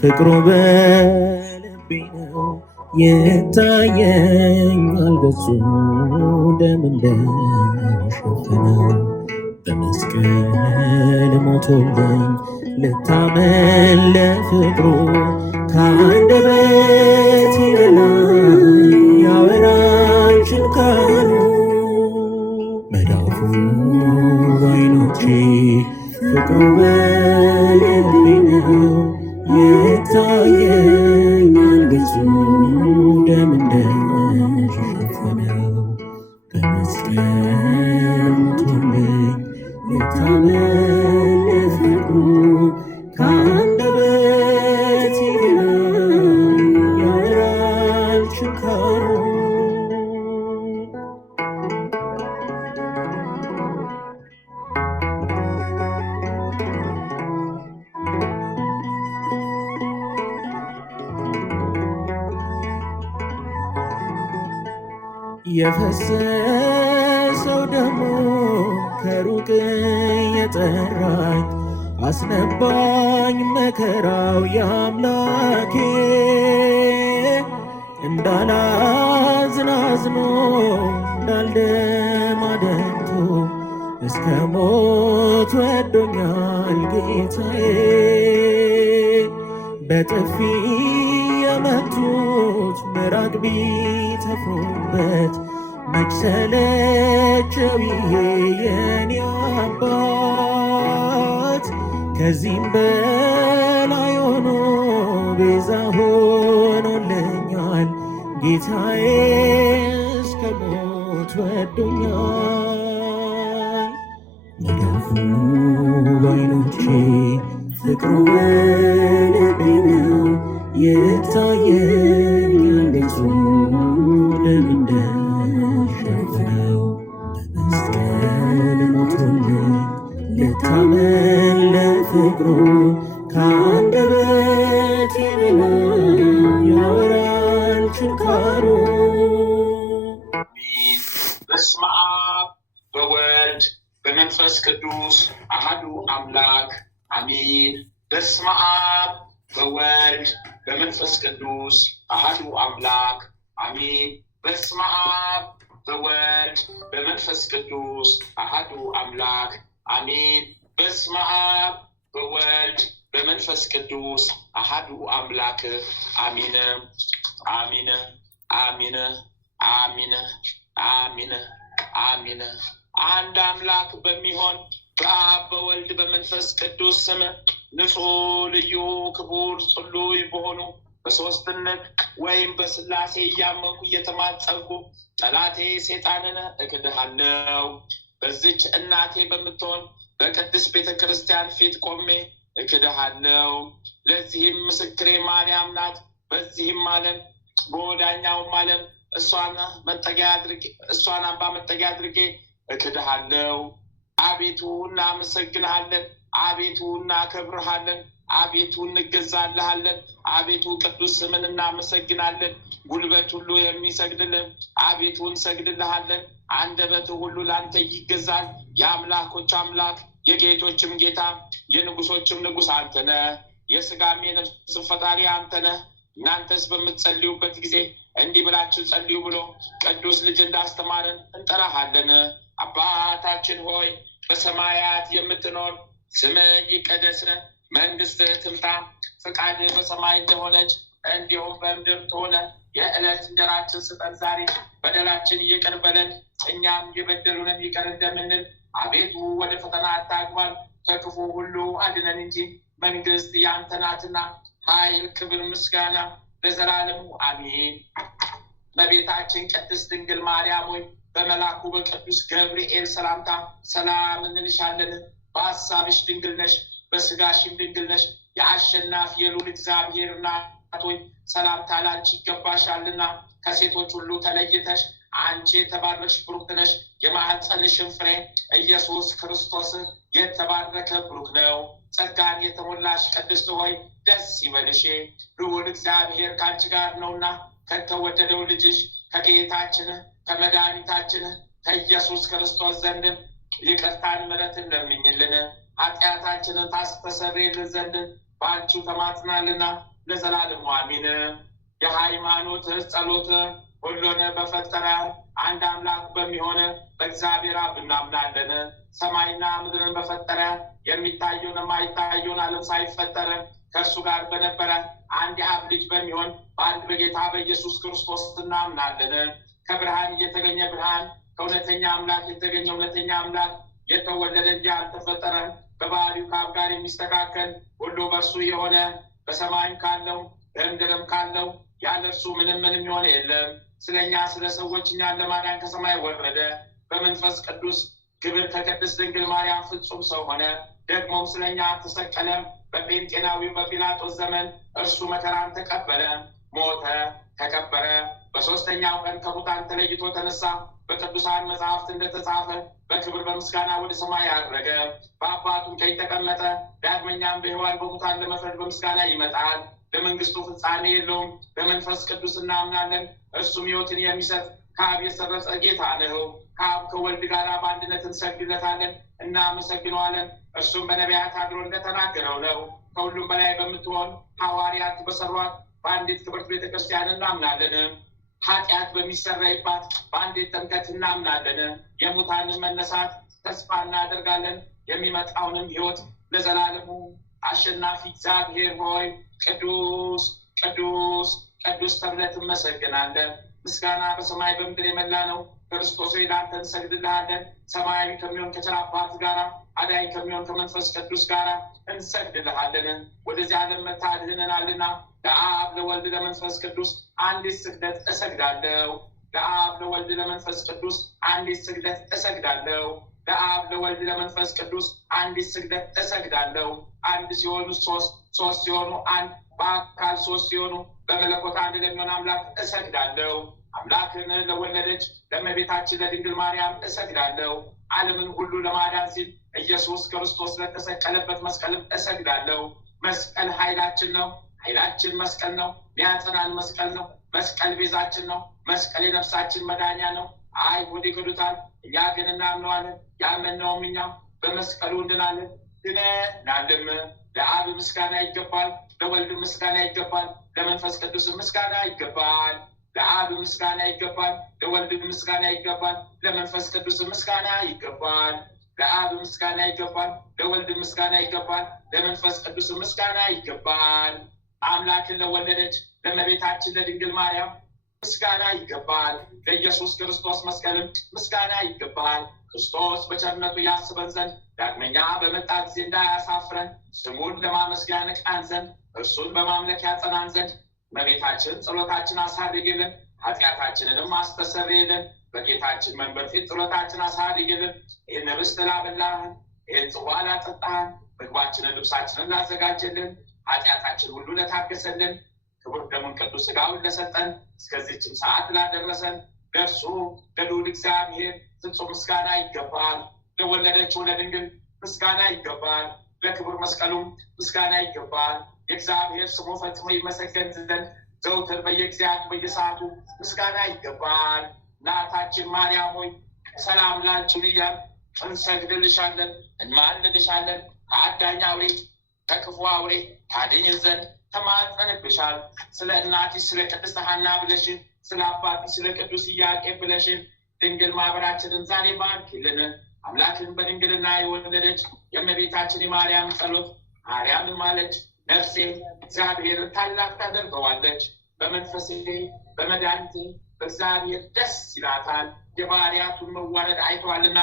ፍቅሩ በልቤ ነው ይታየኛል ገጹ ደም እንደሸፈነው በመስቀል ሞቶልኝ ልታመን ለፍቅሩ ከአንደበቴ በላይ ያወራል ችንካሩ መዳፉ በዓይኖቼ ፍቅሩ በልቤ ነው ይታየኛል ገጹ ደም እንደሸፈነው በመስቀል ሞቶልኝ ልታመን ለፍቅሩ ከአንደበቴ በላይ ያወራል ችንካሩ የፈሰሰው ደሙ ከሩቅ የጠራኝ አስነባኝ መከራው የአምላኬ እንዳላዝን አዝኖ እንዳልደማ ደምቶ እስከ ሞት ወዶኛል ጌታዬ በጥፊ የመቱት ምራቅ ቢተፉበት መች ሰለቸው ይሄ የኔ አባት ከዚህም በላይ ሆኖ ቤዛ ሆኖልኛል ጌታዬ እስከ ሞት ወዶኛል መዳፉ በዓይኖቼ ፍቅሩ በልቤ ነው ይታየኛል ገጹ ደም እንደሸፈነው በመስቀል ሞቶልኝ ልታመን ለፍቅሩ ከአንደበቴ በላይ ያወራል ችንካሩ በስመ አብ በወልድ በመንፈስ ቅዱስ አሐዱ አምላክ አሜን። በስመ አብ በወልድ በመንፈስ ቅዱስ አሐዱ አምላክ አሜን። በስመ አብ በወልድ በመንፈስ ቅዱስ አሐዱ አምላክ አሜን። በስመ አብ በወልድ በመንፈስ ቅዱስ አሐዱ አምላክ አሜን። አሜን አሜን አሜን አሜን አሜን። አንድ አምላክ በሚሆን በአብ በወልድ በመንፈስ ቅዱስ ስም ንጹሕ ልዩ ክቡር ጽሉይ በሆኑ በሦስትነት ወይም በሥላሴ እያመንኩ እየተማጸንኩ ጠላቴ ሰይጣንን እክድሃለሁ። በዚች እናቴ በምትሆን በቅድስት ቤተ ክርስቲያን ፊት ቆሜ እክድሃለሁ። ለዚህም ምስክሬ ማርያም ናት። በዚህም ዓለም በወዳኛውም ዓለም እሷን አምባ መጠጊያ አድርጌ እክድሃለሁ። አቤቱ እናመሰግንሃለን። አቤቱ እናከብርሃለን። አቤቱ እንገዛልሃለን። አቤቱ ቅዱስ ስምን እናመሰግናለን። ጉልበት ሁሉ የሚሰግድልን አቤቱ እንሰግድልሃለን። አንደበት ሁሉ ላንተ ይገዛል። የአምላኮች አምላክ የጌቶችም ጌታ የንጉሶችም ንጉስ አንተ ነህ። የሥጋም የነፍስም ፈጣሪ አንተ ነህ። እናንተስ በምትጸልዩበት ጊዜ እንዲህ ብላችሁ ጸልዩ ብሎ ቅዱስ ልጅ እንዳስተማረን እንጠራሃለን። አባታችን ሆይ በሰማያት የምትኖር ስምህ ይቀደስ፣ መንግሥትህ ትምጣ፣ ፈቃድህ በሰማይ እንደሆነች እንዲሁም በምድር ትሁን። የዕለት እንጀራችንን ስጠን ዛሬ፣ በደላችን ይቅር በለን እኛም የበደሉንን ይቅር እንደምንል፣ አቤቱ ወደ ፈተና አታግባን ከክፉ ሁሉ አድነን እንጂ መንግሥት ያንተ ናትና ኃይል፣ ክብር፣ ምስጋና ለዘላለሙ አሜን። እመቤታችን ቅድስት ድንግል ማርያም ሆይ በመልአኩ በቅዱስ ገብርኤል ሰላምታ ሰላም እንልሻለን። በሐሳብሽ ድንግል ነሽ፣ በሥጋሽም ድንግል ነሽ። የአሸናፊ የልዑል እግዚአብሔር እናት ሆይ ሰላምታ ላንቺ ይገባሻልና ከሴቶች ሁሉ ተለይተሽ አንቺ የተባረክሽ ብሩክ ነሽ። የማኅፀንሽም ፍሬ ኢየሱስ ክርስቶስ የተባረከ ብሩክ ነው። ጸጋን የተሞላሽ ቅድስት ሆይ ደስ ይበልሽ፣ ልዑል እግዚአብሔር ከአንቺ ጋር ነውና ከተወደደው ልጅሽ ከጌታችን ከመድኃኒታችን ከኢየሱስ ክርስቶስ ዘንድ ይቅርታን ምሕረትን ለምኝልን ኃጢአታችንን ታስተሰርይልን ዘንድ በአንቺው ተማጽናልና ለዘላለሙ አሜን። የሃይማኖት ጸሎት ሁሉን በፈጠረ አንድ አምላክ በሚሆን በእግዚአብሔር አብ እናምናለን። ሰማይና ምድርን በፈጠረ የሚታየውን የማይታየውን ዓለም ሳይፈጠር ከእርሱ ጋር በነበረ አንድ የአብ ልጅ በሚሆን በአንድ በጌታ በኢየሱስ ክርስቶስ እናምናለን። ከብርሃን የተገኘ ብርሃን፣ ከእውነተኛ አምላክ የተገኘ እውነተኛ አምላክ፣ የተወለደ እንጂ አልተፈጠረ፣ በባህሪው ከአብ ጋር የሚስተካከል ሁሉ በእርሱ የሆነ በሰማይም ካለው በምድርም ካለው ያለ እርሱ ምንም የሆነ የለም። ስለኛ ስለ ሰዎች እኛን ለማዳን ከሰማይ ወረደ። በመንፈስ ቅዱስ ግብር ከቅድስት ድንግል ማርያም ፍጹም ሰው ሆነ። ደግሞም ስለኛ ተሰቀለ። በጴንጤናዊው በጲላጦስ ዘመን እርሱ መከራን ተቀበለ፣ ሞተ፣ ተቀበረ። በሦስተኛው ቀን ከሙታን ተለይቶ ተነሳ። በቅዱሳን መጽሐፍት እንደተጻፈ በክብር በምስጋና ወደ ሰማይ አረገ፣ በአባቱም ቀኝ ተቀመጠ። ዳግመኛም በሕያዋን በሙታን ለመፍረድ በምስጋና ይመጣል። ለመንግስቱ ፍጻሜ የለውም። በመንፈስ ቅዱስ እናምናለን። እርሱም ሕይወትን የሚሰጥ ከአብ የሰረጸ ጌታ ነው። ከአብ ከወልድ ጋር በአንድነት እንሰግድለታለን፣ እናመሰግነዋለን። እርሱም በነቢያት አድሮ እንደተናገረው ነው። ከሁሉም በላይ በምትሆን ሐዋርያት በሰሯት በአንዲት ክብርት ቤተክርስቲያን እናምናለን። ኃጢአት በሚሰረይባት በአንዲት ጥምቀት እናምናለን። የሙታንን መነሳት ተስፋ እናደርጋለን። የሚመጣውንም ሕይወት ለዘላለሙ አሸናፊ እግዚአብሔር ሆይ ቅዱስ ቅዱስ ቅዱስ ተብለህ ትመሰግናለህ። ምስጋና በሰማይ በምድር የመላ ነው። ክርስቶስ ሆይ ለአንተ እንሰግድልሃለን። ሰማያዊ ከሚሆን ከቸር አባት ጋር አዳኝ ከሚሆን ከመንፈስ ቅዱስ ጋር እንሰግድልሃለን። ወደዚህ ዓለም መጥተህ አድነናልና ለአብ ለወልድ ለመንፈስ ቅዱስ አንዲት ስግደት እሰግዳለሁ። ለአብ ለወልድ ለመንፈስ ቅዱስ አንዲት ስግደት እሰግዳለሁ። ለአብ ለወልድ ለመንፈስ ቅዱስ አንዲት ስግደት እሰግዳለሁ። አንድ ሲሆኑ ሶስት፣ ሶስት ሲሆኑ አንድ፣ በአካል ሶስት ሲሆኑ በመለኮት አንድ ለሚሆን አምላክ እሰግዳለሁ። አምላክን ለወለደች ለእመቤታችን ለድንግል ማርያም እሰግዳለሁ። ዓለምን ሁሉ ለማዳን ሲል ኢየሱስ ክርስቶስ ለተሰቀለበት መስቀልም እሰግዳለሁ። መስቀል ኃይላችን ነው። ኃይላችን መስቀል ነው። ሚያጸናን መስቀል ነው። መስቀል ቤዛችን ነው። መስቀል የነፍሳችን መዳኛ ነው። አይሁድ ይክዱታል፣ እኛ ግን እናምነዋለን። ያመንነውም እኛ በመስቀሉ እንድናለን፣ ድነናልም። ለአብ ምስጋና ይገባል፣ ለወልድ ምስጋና ይገባል፣ ለመንፈስ ቅዱስ ምስጋና ይገባል። ለአብ ምስጋና ይገባል፣ ለወልድ ምስጋና ይገባል፣ ለመንፈስ ቅዱስ ምስጋና ይገባል። ለአብ ምስጋና ይገባል፣ ለወልድ ምስጋና ይገባል፣ ለመንፈስ ቅዱስ ምስጋና ይገባል። አምላክን ለወለደች ለእመቤታችን ለድንግል ማርያም ምስጋና ይገባል። ለኢየሱስ ክርስቶስ መስቀልም ምስጋና ይገባል። ክርስቶስ በቸርነቱ ያስበን ዘንድ ዳግመኛ በመጣ ጊዜ እንዳያሳፍረን ስሙን ለማመስገን ቃን ዘንድ እርሱን በማምለክ ያጸናን ዘንድ እመቤታችን ጸሎታችን አሳርግልን፣ ኃጢአታችንንም አስተሰርይልን። በጌታችን መንበር ፊት ጸሎታችን አሳርግልን። ይህን ኅብስት ላበላህን፣ ይህን ጽዋ ላጠጣህን፣ ምግባችንን ልብሳችንን ላዘጋጀልን፣ ኃጢአታችን ሁሉ ለታገሰልን፣ ክቡር ደሙን ቅዱስ ሥጋውን ለሰጠን፣ እስከዚህችም ሰዓት ላደረሰን ለእርሱ ለልዑል እግዚአብሔር ፍጹም ምስጋና ይገባል። ለወለደችው ለድንግል ምስጋና ይገባል። ለክቡር መስቀሉም ምስጋና ይገባል። የእግዚአብሔር ስሙ ፈጽሞ ይመሰገን ዘንድ ዘውትር በየጊዜያቱ በየሰዓቱ ምስጋና ይገባል። እናታችን ማርያም ሆይ ሰላም ላንቺ ብለን እንሰግድልሻለን፣ እንማልድልሻለን። ከአዳኝ አውሬ ከክፉ አውሬ ታድኝን ዘንድ ተማጽነንብሻል። ስለ እናትሽ ስለ ቅድስት ሐና ብለሽን፣ ስለ አባትሽ ስለ ቅዱስ ኢያቄም ብለሽን ድንግል ማህበራችንን ዛሬ ባርኪልን። አምላክን በድንግልና የወለደች የእመቤታችን የማርያም ጸሎት ማርያምን ማለች። ነፍሴ እግዚአብሔር ታላቅ ታደርገዋለች፣ በመንፈሴ በመድኃኒቴ በእግዚአብሔር ደስ ይላታል። የባሪያቱን መዋረድ አይተዋልና፣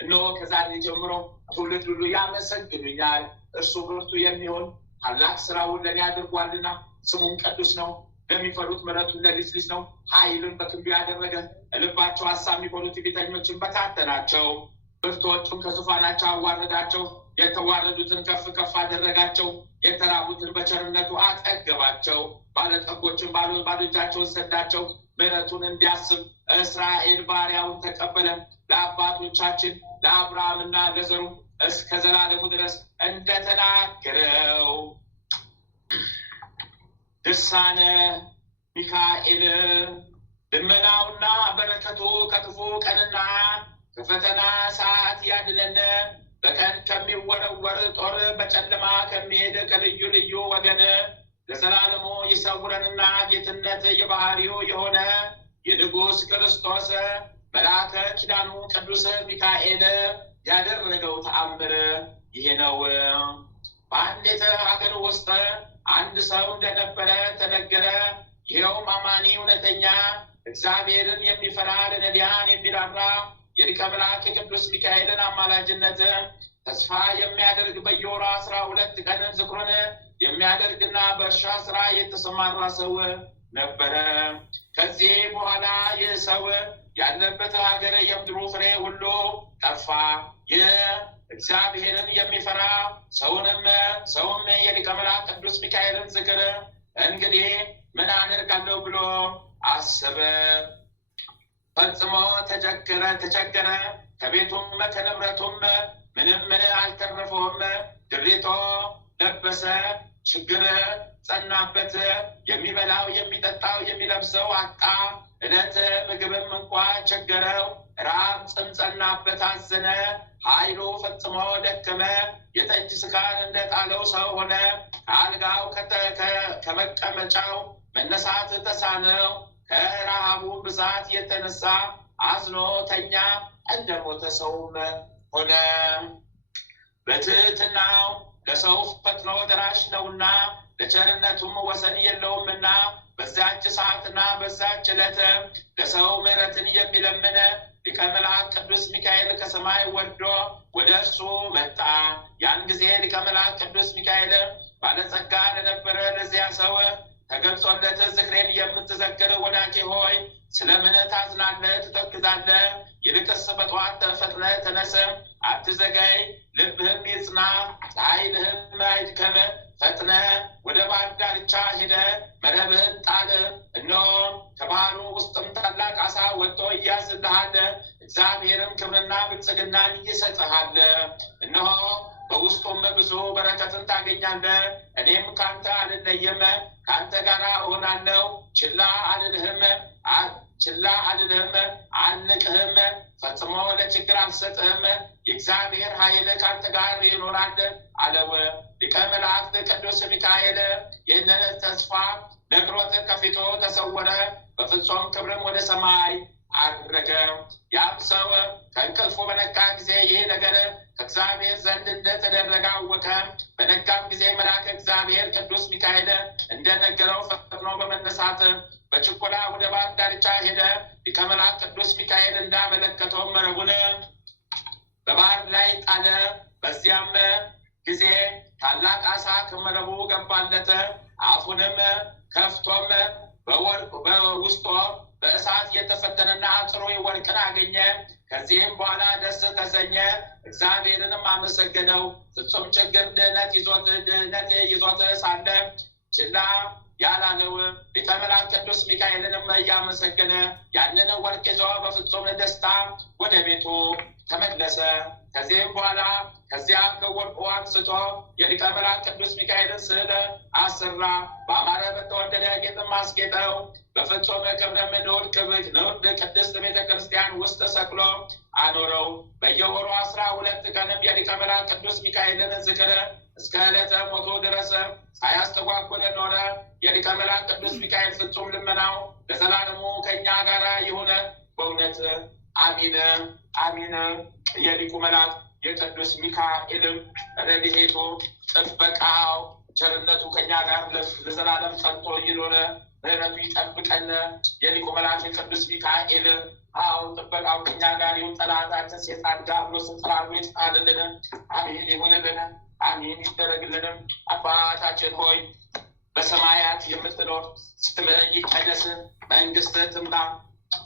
እነሆ ከዛሬ ጀምሮ ትውልድ ሁሉ ያመሰግኑኛል። እርሱ ብርቱ የሚሆን ታላቅ ስራውን ለእኔ አድርጓልና፣ ስሙም ቅዱስ ነው። ለሚፈሩት ምሕረቱን ለልጅ ልጅ ነው። ኃይልን በክንዱ ያደረገ ልባቸው ሀሳብ የሚሆኑ ትዕቢተኞችን በታተናቸው። ብርቱዎቹን ከዙፋናቸው አዋረዳቸው። የተዋረዱትን ከፍ ከፍ አደረጋቸው። የተራቡትን በቸርነቱ አጠገባቸው። ባለጠጎችን ባዶ እጃቸውን ሰዳቸው። ምሕረቱን እንዲያስብ እስራኤል ባሪያውን ተቀበለ። ለአባቶቻችን ለአብርሃምና ለዘሩ እስከ ዘላለሙ ድረስ እንደተናገረው። ድርሳነ ሚካኤል። ልመናውና በረከቱ ከክፉ ቀንና ከፈተና ሰዓት ያድነን። በቀን ከሚወረወር ጦር በጨለማ ከሚሄድ ከልዩ ልዩ ወገን ለዘላለሙ ይሰውረንና ጌትነት የባህሪው የሆነ የንጉሥ ክርስቶስ መልአከ ኪዳኑ ቅዱስ ሚካኤል ያደረገው ተአምር ይሄ ነው። በአንዲት ሀገር ውስጥ አንድ ሰው እንደነበረ ተነገረ። ይኸውም አማኒ እውነተኛ እግዚአብሔርን የሚፈራ ለነዳያን የሚራራ የሊቀ መላእክት የቅዱስ ሚካኤልን አማላጅነት ተስፋ የሚያደርግ በየወሩ 12 ቀን ዝክሩን የሚያደርግና በእርሻ ስራ የተሰማራ ሰው ነበረ። ከዚህ በኋላ ይህ ሰው ያለበት ሀገር የምድሩ ፍሬ ሁሉ ጠፋ። ይህ እግዚአብሔርን የሚፈራ ሰውም የሊቀ መላእክት ቅዱስ ሚካኤልን ዝክር እንግዲህ ምን አደርጋለሁ ብሎ አሰበ። ፈጽሞ ተቸገረ። ከቤቱም ከንብረቱም ምንም አልተረፈውም። ድሪቶ ለበሰ። ችግር ጸናበት። የሚበላው የሚጠጣው የሚለብሰው አጣ። ዕለት ምግብም እንኳ ቸገረው። ራብ ጽም ጸናበት። አዘነ። ኃይሉ ፈጽሞ ደከመ። የጠጅ ስካር እንደጣለው ሰው ሆነ። ከአልጋው ከመቀመጫው መነሳት ተሳነው። ከረሃቡ ብዛት የተነሳ አዝኖ ተኛ። እንደ ሞተ ሰውም ሆነ። በትሕትናው ለሰው ፈጥኖ ደራሽ ነውና ለቸርነቱም ወሰን የለውምና በዛች ሰዓትና በዛች ዕለት ለሰው ምሕረትን የሚለምን ሊቀ መላእክት ቅዱስ ሚካኤል ከሰማይ ወርዶ ወደ እርሱ መጣ። ያን ጊዜ ሊቀ መላእክት ቅዱስ ሚካኤል ባለጸጋ ለነበረ ለዚያ ሰው ተገልጾለት ዝክሬን የምትዘክር ወዳጄ ሆይ ስለምን ታዝናለህ ትተክዛለህ? ይልቅስ በጠዋት ፈጥነህ ተነስ፣ አትዘጋይ፣ ልብህም ይጽና፣ ኃይልህም አይድከም። ፈጥነህ ወደ ባህር ዳርቻ ሄደህ መረብህን ጣል። እነሆ ከባህሩ ውስጥም ታላቅ ዓሣ ወጥቶ ይያዝልሃል። እግዚአብሔርም ክብርና ብልጽግናን ይሰጥሃል። እነሆ በውስጡም ብዙ በረከትን ታገኛለህ። እኔም ካንተ አልለይም፣ ከአንተ ጋር እሆናለሁ። ችላ አልልህም፣ አልንቅህም፣ ፈጽሞ ለችግር አልሰጥህም። የእግዚአብሔር ኃይል ከአንተ ጋር ይኖራል አለው። ሊቀ መላእክት ቅዱስ ሚካኤል ይህንን ተስፋ ነግሮት ከፊቱ ተሰወረ። በፍጹም ክብርም ወደ ሰማይ አድረገ። ያም ሰው ከእንቅልፉ በነቃ ጊዜ ይህ ነገር ከእግዚአብሔር ዘንድ እንደተደረገ አወቀ። በነጋም ጊዜ መልአከ እግዚአብሔር ቅዱስ ሚካኤል እንደነገረው ፈጥኖ በመነሳት በችኮላ ወደ ባህር ዳርቻ ሄደ። ሊቀ መላእክት ቅዱስ ሚካኤል እንዳመለከተው መረቡን በባህር ላይ ጣለ። በዚያም ጊዜ ታላቅ ዓሣ ከመረቡ ገባለት። አፉንም ከፍቶም በውስጡ በእሳት የተፈተነና ጥሩይ ወርቅን አገኘ። ከዚህም በኋላ ደስ ተሰኘ፣ እግዚአብሔርንም አመሰገነው። ፍጹም ችግር ድህነት ይዞት ሳለ ችላ ያላለው ሊቀ መላእክት ቅዱስ ሚካኤልንም እያመሰገነ ያንን ወርቅ ይዞ በፍጹም ደስታ ወደ ቤቱ ተመለሰ። ከዚህም በኋላ ከዚያ ከወርቁ አንስቶ የሊቀ መላእክት ቅዱስ ሚካኤልን ስዕል አሰራ። በአማረ በተወደደ ጌጥም አስጌጠው። በፍጹም ክብርም ንዑድ ቅድስት ቤተ ክርስቲያን ውስጥ ሰቅሎ አኖረው። በየወሩ 12 ቀንም የሊቀ መላእክት ቅዱስ ሚካኤልን ዝክር እስከ ዕለተ ሞቱ ድረስ ሳያስተጓጉል ኖረ። የሊቀ መላእክት ቅዱስ ሚካኤል ፍጹም ልመናው ለዘላለሙ ከእኛ ጋር ይሁን በእውነት አሚን አሚን። የሊቁ መልአክ የቅዱስ ሚካኤልም ረድኤቱ ጥበቃው ቸርነቱ ከእኛ ጋር ለዘላለም ጸንቶ ይኖረ። ምሕረቱ ይጠብቀን። የሊቁ መልአክ የቅዱስ ሚካኤል ጥበቃው ከእኛ ጋር ይሁን። ጠላታችን ሰይጣን ዲያብሎስን ጥላቱ ይጣልልን። አሜን ይሁንልን። አሜን ይደረግልንም። አባታችን ሆይ በሰማያት የምትኖር ስምህ ይቀደስ፣ መንግስትህ ትምጣ፣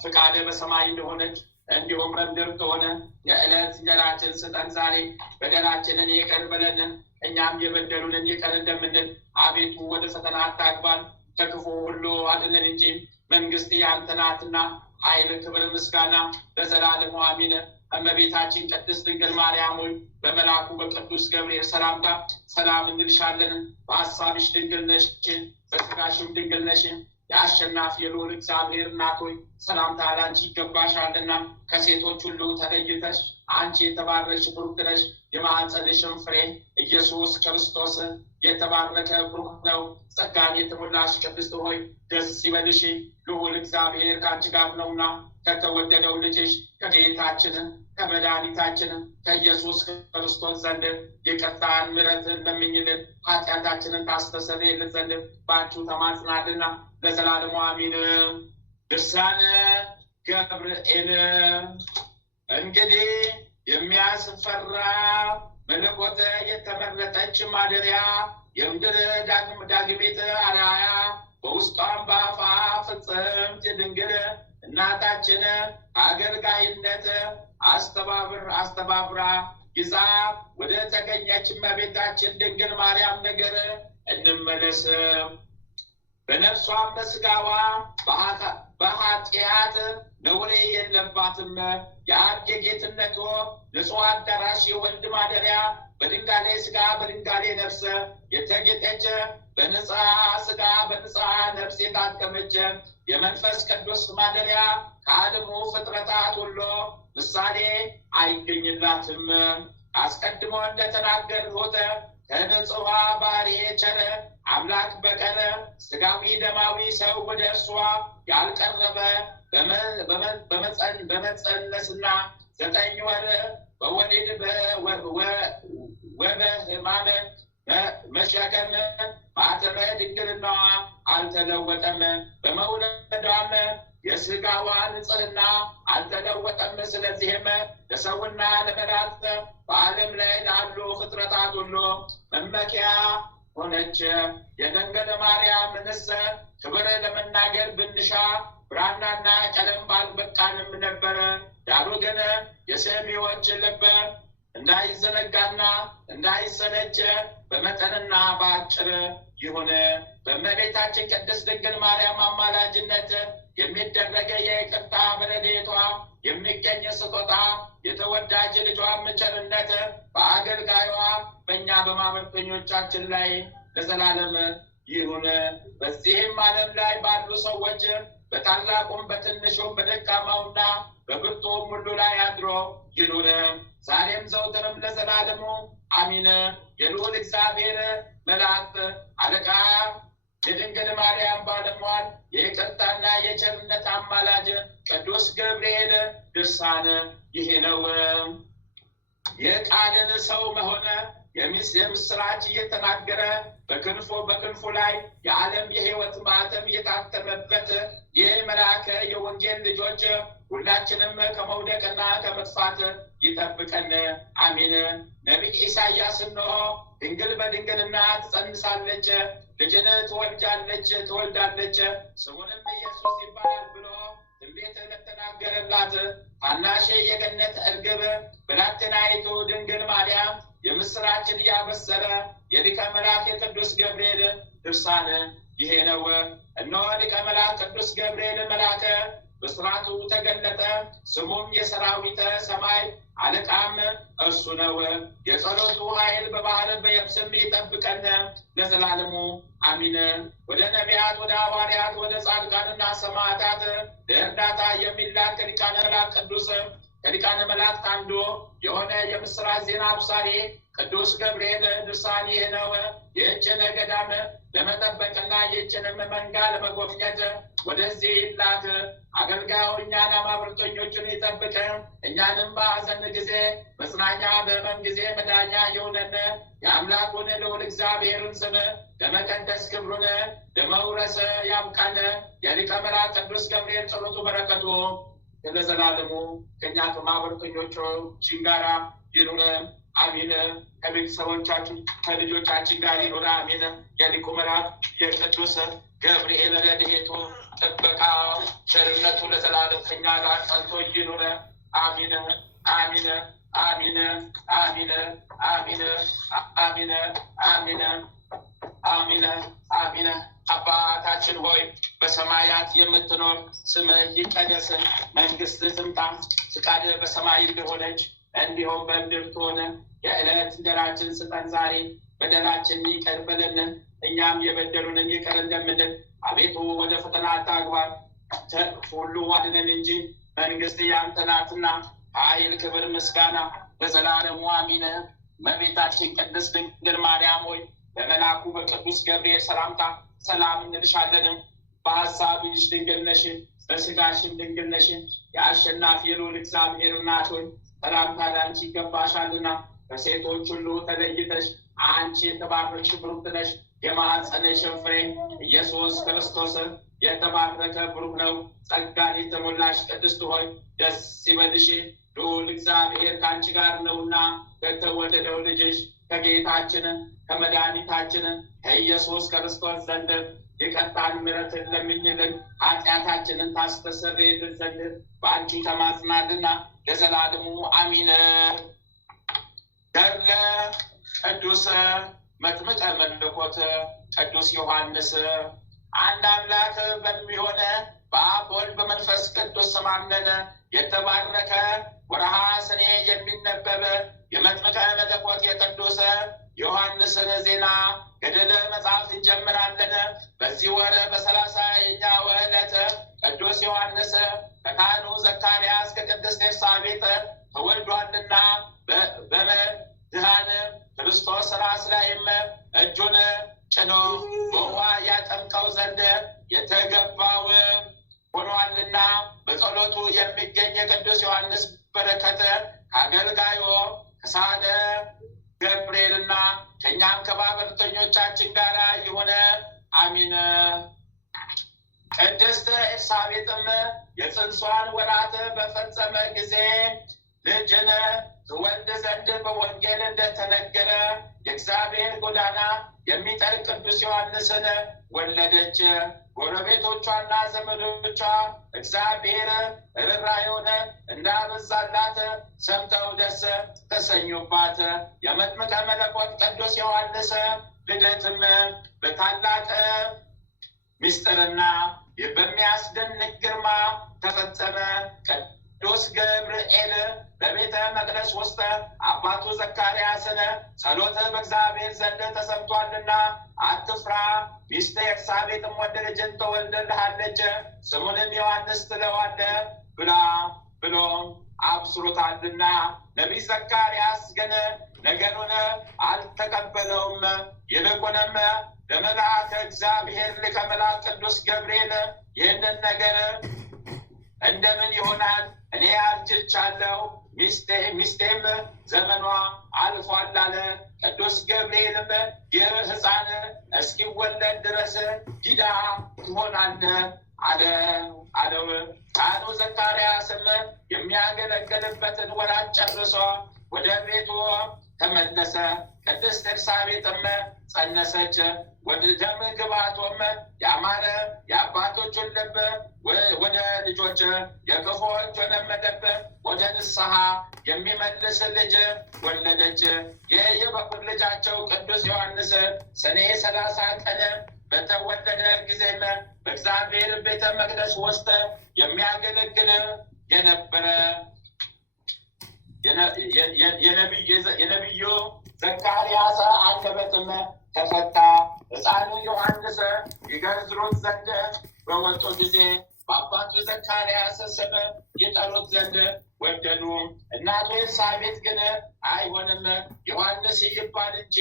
ፍቃድህ በሰማይ እንደሆነች እንዲሁም በምድር ከሆነ የዕለት እንጀራችንን ስጠን ዛሬ። በደላችንን ይቅር በለን እኛም የበደሉንን ይቅር እንደምንል። አቤቱ ወደ ፈተና አታግባን ከክፉ ሁሉ አድነን እንጂ መንግስት ያንተ ናትና ኃይል፣ ክብር፣ ምስጋና ለዘላለሙ አሜን። እመቤታችን ቅድስት ድንግል ማርያም ሆይ በመልአኩ በቅዱስ ገብርኤል ሰላምታ ሰላም እንልሻለን። በሐሳብሽ ድንግል ነሽ፣ በሥጋሽም ድንግል ነሽ። የአሸናፊ የልዑል እግዚአብሔር እናት ሆይ ሰላምታ ላንቺ ይገባሻልና ከሴቶች ሁሉ ተለይተሽ አንቺ የተባረክሽ ቡሩክ ነሽ። የማኅፀንሽም ፍሬ ኢየሱስ ክርስቶስ የተባረከ ቡሩክ ነው። ጸጋን የተሞላሽ ቅድስት ሆይ ደስ ይበልሽ፣ ልዑል እግዚአብሔር ከአንቺ ጋር ነውና ከተወደደው ልጅሽ ከጌታችን ከመድኃኒታችን ከኢየሱስ ክርስቶስ ዘንድ ይቅርታን ምሕረትን ለምኝልን ኃጢአታችንን ታስተሰርይልን ዘንድ በአንቺው ተማጽናልና ለዘላለሙ አሜን። ድርሳነ ገብርኤል። እንግዲህ የሚያስፈራ መለኮት የተመረጠች ማደሪያ የምድር ዳግሚት አርአያ በውስጧም በአፋ ፍጽምት ድንግል እናታችን አገልጋይነት አስተባብራ ይዛ ወደ ተገኘች እመቤታችን ድንግል ማርያም ነገር እንመለስ። በነፍሷም በስጋዋ በኃጢአት ነውር የለባትም። የአብ የጌትነቱ ንጹሕ አዳራሽ የወልድ ማደሪያ በድንጋሌ ስጋ በድንጋሌ ነፍስ የተጌጠች በንጽሐ ስጋ በንጽሐ ነፍስ የታተመች የመንፈስ ቅዱስ ማደሪያ ከዓለሙ ፍጥረታት ሁሉ ምሳሌ አይገኝላትም። አስቀድሞ እንደተናገርሁት ከንጹሐ ባህሪ ቸር አምላክ በቀር ስጋዊ ደማዊ ሰው ወደ እርሷ ያልቀረበ በመጸነስና 9 ወር በወሊድ ወበሕማም መሸከም ማኅተመ ድንግልናዋ አልተለወጠም። በመውለዷም የስጋዋ ንጽሕና አልተለወጠም። ስለዚህም ለሰውና ለመላእክት በዓለም ላይ ላሉ ፍጥረታት ሁሉ መመኪያ ሆነች። የድንግል ማርያምንስ ክብር ለመናገር ብንሻ ብራናና ቀለም ባልበቃንም ነበረ። ዳሩ ግን የሰሚዎች ልብ እንዳይዘነጋና እንዳይሰለች በመጠንና በአጭር ይሁን። በእመቤታችን ቅድስት ድንግል ማርያም አማላጅነት የሚደረገ የይቅርታ በረድኤቷ የሚገኝ ስጦታ የተወዳጅ ልጇም ቸርነት በአገልጋዩዋ በእኛ በማኅበርተኞቻችን ላይ ለዘላለም ይሁን። በዚህም ዓለም ላይ ባሉ ሰዎች በታላቁም በትንሹም በደካማውና በብርቱም ሁሉ ላይ አድሮ ይኑር ዛሬም ዘውትርም ለዘላለሙ አሚን። የልዑል እግዚአብሔር መላእክት አለቃ የድንግል ማርያም ባለሟል የይቅርታና የቸርነት አማላጅ ቅዱስ ገብርኤል ድርሳን ይሄ ነው። የቃልን ሰው መሆነ የምስራች እየተናገረ በክንፉ ላይ የዓለም የሕይወት ማኅተም የታተመበት ይህ መልአከ የወንጌል ልጆች ሁላችንም ከመውደቅና ከመጥፋት ይጠብቀን አሜን። ነቢይ ኢሳይያስ እነሆ ድንግል በድንግልና ትጸንሳለች፣ ልጅን ትወልዳለች፣ ስሙንም ኢየሱስ ይባላል ብሎ ትንቢት ለተናገረላት ታናሽ የገነት እርግብ ብላቴናይቱ ድንግል ማርያም የምስራችን ያበሰረ የሊቀ መልአክ የቅዱስ ገብርኤል ድርሳን ይሄ ነው። እነሆ ሊቀ መልአክ ቅዱስ ገብርኤል መልአከ ብስራቱ ተገለጠ፣ ስሙም የሰራዊተ ሰማይ አለቃም እርሱ ነው። የጸሎቱ ኃይል በባህር በየብስም ይጠብቀን ለዘላለሙ አሚን። ወደ ነቢያት፣ ወደ ሐዋርያት፣ ወደ ጻድቃንና ሰማዕታት ለእርዳታ የሚላክ ሊቃነ መላእክት ቅዱስ ከሊቃነ መላእክት አንዱ የሆነ የምስራች ዜና አብሳሪ ቅዱስ ገብርኤል ድርሳን ይህ ነው። ይህችን ገዳም ለመጠበቅና ይህችንም መንጋ ለመጎብኘት ወደዚህ ይላክ። አገልጋዩ እኛን ማኅበርተኞቹን ይጠብቅ፣ እኛንም በሐዘን ጊዜ መጽናኛ፣ በሕመም ጊዜ መዳኛ የሆነን የአምላኩን ልዑል እግዚአብሔርን ስም ለመቀደስ ክብሩን ለመውረስ ያብቃን። የሊቀ መላእክት ቅዱስ ገብርኤል ጸሎቱ በረከቱ ለዘላለሙ ከእኛ ከማኅበርተኞቻችን ጋር ይኑር አሜን። ከቤተሰቦቻችን ከልጆቻችን ጋር ይኑር አሜን። የሊቁ መልአክ የቅዱስ ገብርኤል ረድኤቱ ጥበቃው ቸርነቱ ለዘላለም ከእኛ ጋር ጸንቶ ይኑር አሜን አሜን አሜን አሜን አሜን አሜን አሜን አሜን አሜን። አባታችን ሆይ በሰማያት የምትኖር ስምህ ይቀደስ፣ መንግሥትህ ትምጣ፣ ፍቃድህ በሰማይ እንደሆነች እንዲሁም በምድር ትሁን። የዕለት እንጀራችንን ስጠን ዛሬ፣ በደላችንን ይቅር በለን እኛም የበደሉንን ይቅር እንደምንል፣ አቤቱ ወደ ፈተና አታግባን፣ ሁሉ አድነን እንጂ መንግስት ያንተ ናትና፣ ኃይል፣ ክብር፣ ምስጋና ለዘላለሙ አሜን። እመቤታችን ቅድስት ድንግል ማርያም ሆይ በመልአኩ በቅዱስ ገብርኤል ሰላምታ ሰላም እንልሻለን። በሐሳብሽ ድንግል ነሽ፣ በሥጋሽም ድንግል ነሽ። የአሸናፊ የልዑል እግዚአብሔር እናት ሆይ ሰላምታ ላንቺ ይገባሻልና፣ ከሴቶች ሁሉ ተለይተሽ አንቺ የተባረክሽ ብሩክ ነሽ። የማኅፀንሽም ፍሬ ኢየሱስ ክርስቶስ የተባረከ ብሩክ ነው። ጸጋን የተሞላሽ ቅድስት ሆይ ደስ ይበልሽ፣ ልዑል እግዚአብሔር ከአንቺ ጋር ነውና ከተወደደው ልጅሽ ከጌታችን ከመድኃኒታችን ከኢየሱስ ክርስቶስ ዘንድ ይቅርታን ምሕረትን ለምኝልን ኃጢአታችንን ታስተሰርይልን ዘንድ በአንቺ ተማጽናልና ለዘላለሙ አሚን። ገድለ ቅዱስ መጥምቀ መለኮት ቅዱስ ዮሐንስ። አንድ አምላክ በሚሆነ በአብ ወልድ በመንፈስ ቅዱስ ስም አምነን የተባረከ ወርሃ ሰኔ የሚነበብ የመጥምቀ መለኮት የቅዱስ ዮሐንስን ዜና ገድል መጽሐፍ እንጀምራለን። በዚህ ወር በ30ኛው ዕለት ቅዱስ ዮሐንስ ከካህኑ ዘካርያስ ከቅድስት ኤልሳቤጥ ተወልዷልና በመድኃኔ ክርስቶስ ራስ ላይም እጁን ጭኖ በውኃ ያጠምቀው ዘንድ የተገባው ሆኗልና በጸሎቱ የሚገኝ የቅዱስ ዮሐንስ በረከት ከአገልጋዩ ከሳደ ገብርኤልና ከእኛም ከባበርተኞቻችን ጋር የሆነ አሚን። ቅድስት ኤልሳቤጥም የጽንሷን ወራት በፈጸመ ጊዜ ልጅን ትወልድ ዘንድ በወንጌል እንደተነገረ የእግዚአብሔር ጎዳና የሚጠርግ ቅዱስ ዮሐንስን ወለደች። ጎረቤቶቿና ዘመዶቿ እግዚአብሔር ርኅራኄውን እንዳበዛላት ሰምተው ደስ ተሰኙባት። የመጥምቀ መለኮት ቅዱስ ዮሐንስ ልደትም በታላቅ ምስጢርና በሚያስደንቅ ግርማ ተፈጸመ። ቅዱስ ገብርኤል በቤተ መቅደስ ውስጥ አባቱ ዘካርያስን ጸሎት በእግዚአብሔር ዘንድ ተሰምቷልና አትፍራ፣ ሚስት ኤልሳቤጥም ወንድ ልጅን ትወልድልሃለች፣ ስሙንም ዮሐንስ ትለዋለህ ብሎ አብስሮታልና። ነቢይ ዘካርያስ ግን ነገሩን አልተቀበለውም። ይልቁንም ለመልአከ እግዚአብሔር ሊቀ መላእክት ቅዱስ ገብርኤል ይህንን ነገር እንደምን ይሆናል? እኔ አርጅቻለሁ፣ ሚስቴም ዘመኗ አልፏል አለ። ቅዱስ ገብርኤልም ይህ ሕፃን እስኪወለድ ድረስ ዲዳ ትሆናለህ አለው። ካህኑ ዘካርያስም የሚያገለግልበትን ወራት ጨርሶ ወደ ቤቱ ተመለሰ። ቅድስት ኤልሳቤጥም ጸነሰች። ወደ ደም ግባቶም ያማረ የአባቶቹን ልብ ወደ ልጆች የክፉዎቹንም ልብ ወደ ንስሐ የሚመልስ ልጅ ወለደች። ይህ የበኩር ልጃቸው ቅዱስ ዮሐንስ ሰኔ 30 ቀን በተወለደ ጊዜም በእግዚአብሔር ቤተ መቅደስ ውስጥ የሚያገለግል የነበረ የነቢዩ ዘካርያስ አንደበትም ተፈታ። ሕፃኑ ዮሐንስ ይገርዙት ዘንድ በወጡ ጊዜ በአባቱ ዘካርያስ ስም ይጠሩት ዘንድ ወደዱ። እናቱ ኤልሳቤጥ ግን አይሆንም፣ ዮሐንስ ይባል እንጂ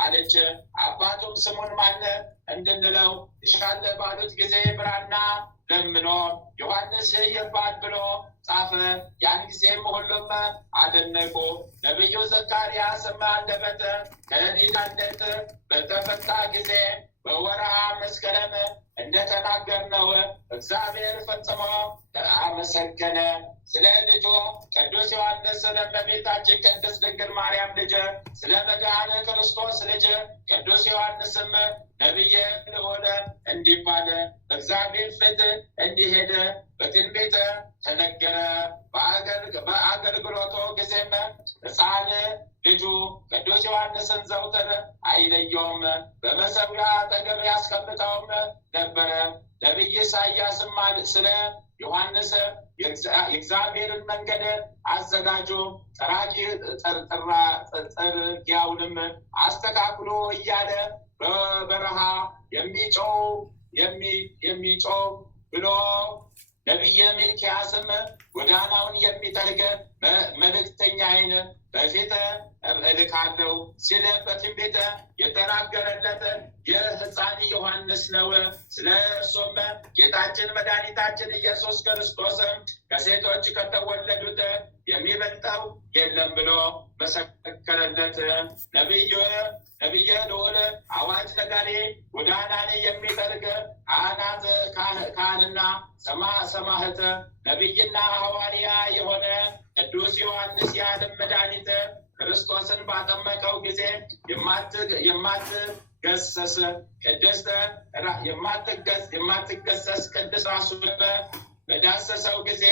አለች። አባቱም ስሙን ማን እንድንለው ትሻለህ ባሉት ጊዜ ብራና ለምኖ ዮሐንስ ይባል ብሎ ጻፈ። ያን ጊዜም ሁሉም አደነቁ። ነቢዩ ዘካርያስም አንደበት ከዲዳነት በተፈታ ጊዜ በወርሃ መስከረም እንደተናገርነው እግዚአብሔር ፈጽሞ አመሰገነ። ስለ ልጁ ቅዱስ ዮሐንስ ስለ እመቤታችን ቅድስት ድንግል ማርያም ልጅ ስለ መድኃኔ ክርስቶስ ልጅ ቅዱስ ዮሐንስም ነቢየ ልዑል እንዲባል በእግዚአብሔር ፊት እንዲሄድ በትንቢት ተነገረ። በአገልግሎቱ ጊዜም ሕፃን ልጁ ቅዱስ ዮሐንስን ዘውትር አይለየውም፣ በመሠዊያ አጠገብ ያስቀምጠውም ነበረ። ነቢይ ኢሳይያስም ስለ ዮሐንስ የእግዚአብሔርን መንገድ አዘጋጁ፣ ጥርጊያውንም አስተካክሎ እያለ በበረሃ የሚጮው የሚጮህ ብሎ ነቢየ ሚልክያስም ጎዳናውን የሚጠርግ መልእክተኛዬን በፊት እልካለሁ ሲል በትንቢት የተናገረለት የሕፃን ዮሐንስ ነው። ስለ እርሱም ጌታችን መድኃኒታችን ኢየሱስ ክርስቶስ ከሴቶች ከተወለዱት የሚበልጠው የለም ብሎ መሰከረለት። ነቢየ ልዑል አዋጅ ነጋሪ ጎዳናን የሚጠርግ ካህንና ሰማዕት ነቢይና ሐዋርያ የሆነ ቅዱስ ዮሐንስ የዓለም መድኃኒት ክርስቶስን ባጠመቀው ጊዜ የማትገሰስ ቅድስት ራሱን በዳሰሰው ጊዜ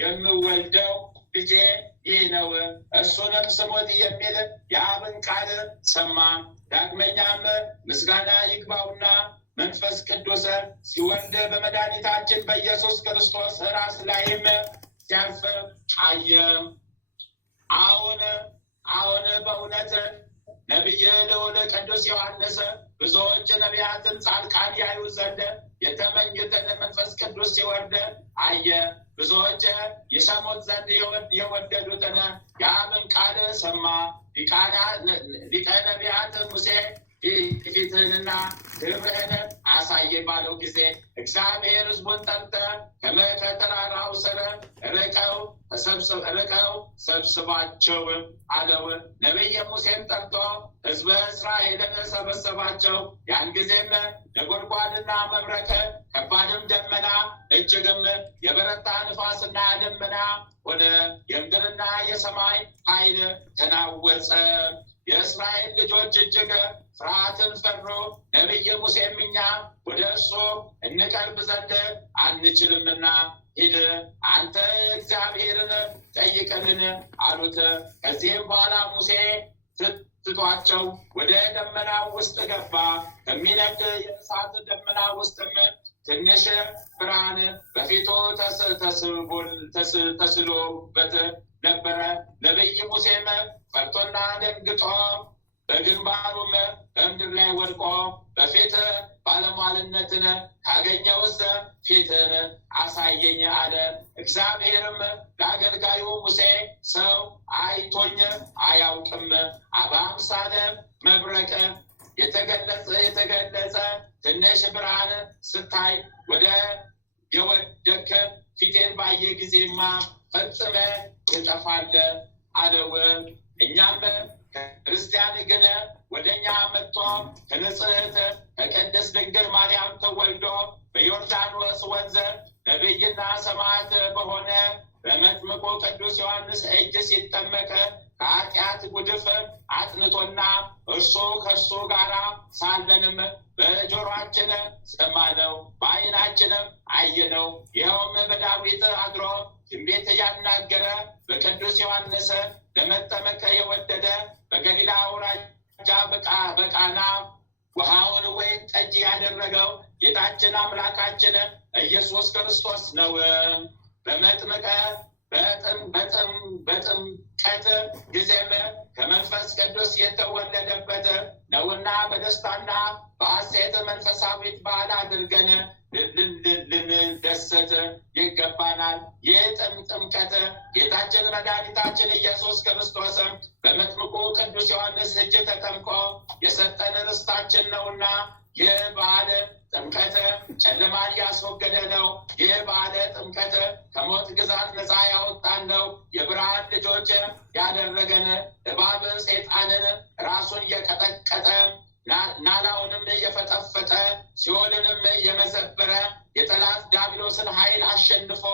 የምወልደው ልጄ ይህ ነው፣ እርሱንም ስሙት የሚል የአብን ቃል ሰማ። ዳግመኛም ምስጋና ይግባውና መንፈስ ቅዱስ ሲወርድ በመድኃኒታችን በኢየሱስ ክርስቶስ ራስ ላይም ሲያርፍ አየ። አሁን በእውነት ነቢየ ልዑል ቅዱስ ዮሐንስ ብዙዎች ነቢያትን ጻድቃን ያዩ ዘንድ የተመኙትን መንፈስ ቅዱስ ሲወርድ አየ። ብዙዎች ይሰሙት ዘንድ የወደዱትን የአብን ቃል ሰማ። ሊቀ ነቢያት ሙሴ ፊትህንና ክብርህን አሳየ ባለው ጊዜ እግዚአብሔር ሕዝቡን ጠርተ ከተራራው ስር ርቀው ሰብስባቸው አለው። ነቢየ ሙሴን ጠርቶ ሕዝበ እስራኤልን ሰበሰባቸው። ያን ጊዜም ነጎድጓድና መብረቅ ከባድም ደመና እጅግም የበረታ ንፋስና ደመና ሆነ። የምድርና የሰማይ ኃይል ተናወጸ። የእስራኤል ልጆች እጅግ ፍርሃትን ፈሩ። ነቢየ ሙሴም እኛ ወደ እርሱ እንቀርብ ዘንድ አንችልምና ሂድ አንተ እግዚአብሔርን ጠይቅልን አሉት። ከዚህም በኋላ ሙሴ ትቷቸው ወደ ደመና ውስጥ ገባ። ከሚነድ የእሳት ደመና ውስጥም ትንሽ ብርሃን በፊቱ ተስሎበት ነበረ። ነቢይ ሙሴም ፈርቶና ደንግጦ በግንባሩም በምድር ላይ ወድቆ በፊት ባለሟልነትን ካገኘውስ ፊትን አሳየኝ አለ። እግዚአብሔርም ለአገልጋዩ ሙሴ ሰው አይቶኝ አያውቅም፣ በአምሳለ መብረቅ የተገለጸ ትንሽ ብርሃን ስታይ ወደ የወደክ ፊቴን ባየ ጊዜማ ፈጽመ ይጠፋል አለው። እኛም ክርስቲያን ግን ወደ እኛ መጥቶ ከንጽሕት ከቅድስት ድንግል ማርያም ተወልዶ በዮርዳኖስ ወንዝ ነቢይና ሰማዕት በሆነ በመጥምቁ ቅዱስ ዮሐንስ እጅ ሲጠመቅ ከኃጢአት ጉድፍ አጥንቶና እርሱ ከእርሱ ጋር ሳለንም በጆሮአችን ሰማነው፣ በዓይናችንም አየነው። ይኸውም በዳዊት አድሮ ትንቢት ያናገረ በቅዱስ ዮሐንስ ለመጠመቅ የወደደ በገሊላ አውራጃ በቃና ውሃውን ወይን ጠጅ ያደረገው ጌታችን አምላካችን ኢየሱስ ክርስቶስ ነው። በጥምቀት ጊዜም ከመንፈስ ቅዱስ የተወለደበት ነውና በደስታና በሐሴት መንፈሳዊት በዓል አድርገን ልንደሰት ይገባናል። ይህ ጥምቀት ጌታችን መድኃኒታችን ኢየሱስ ክርስቶስ በመጥምቁ ቅዱስ ዮሐንስ እጅ ተጠምቆ የሰጠን ርስታችን ነውና ይህ በዓለ ጥምቀት ጨለማን ያስወገደ ነው። ይህ በዓለ ጥምቀት ከሞት ግዛት ነፃ ያወጣን ነው። የብርሃን ልጆች ያደረገን እባብ ሰይጣንን ራሱን የቀጠቀጠ ናላውንም የፈጠፈጠ ሲኦልንም የመዘበረ የጠላት ዲያብሎስን ኃይል አሸንፎ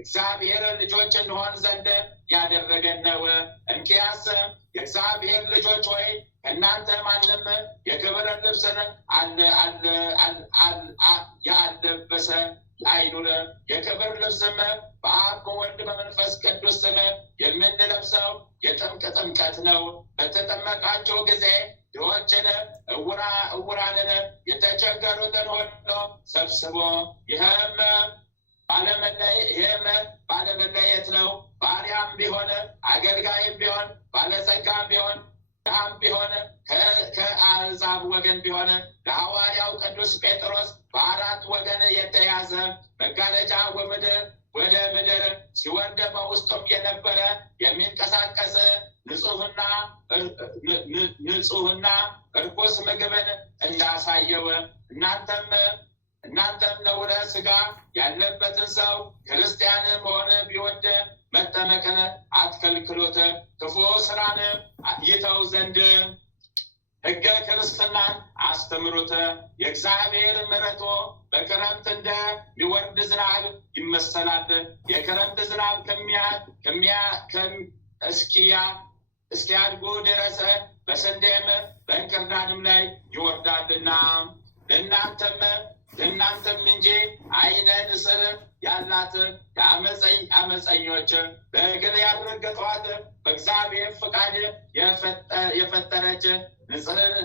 እግዚአብሔር ልጆች እንሆን ዘንድ ያደረገን ነው። እንኪያስ የእግዚአብሔር ልጆች ሆይ ከእናንተ ማንም የክብርን ልብስን ያለበሰ አይኑር። የክብር ልብስም በአብ በወልድ በመንፈስ ቅዱስ ስም የምንለብሰው ጥምቀት ነው። በተጠመቃቸው ጊዜ ድሆችን፣ እውራንን፣ የተቸገሩትን ሁሉ ሰብስቦ ይህም ባለመለየት ነው። ባሪያም ቢሆን አገልጋይም ቢሆን ባለጸጋም ቢሆን ቢሆን ከአሕዛብ ወገን ቢሆን ለሐዋርያው ቅዱስ ጴጥሮስ በአራት ወገን የተያዘ መጋረጃ ወደ ምድር ሲወርድ በውስጡም የነበረ የሚንቀሳቀስ ንጹሕና እርኩስ ምግብን እንዳሳየው እናንተም ነውረ ሥጋ ያለበትን ሰው ክርስቲያን መሆን ቢወድ መጠመቅን አትከልክሎት፣ ክፉ ስራን ይተው ዘንድ ሕገ ክርስትናን አስተምሩት። የእግዚአብሔር ምሕረቱ በክረምት እንደሚወርድ ዝናብ ይመሰላል። የክረምት ዝናብ እስኪያድጉ ድረስ በስንዴም በእንክርዳድም ላይ ይወርዳልና ለእናንተም እንጂ ዓይነ ንስር ያላት አመፀኞች በእግር ያልረገጧት በእግዚአብሔር ፍቃድ የፈጠረች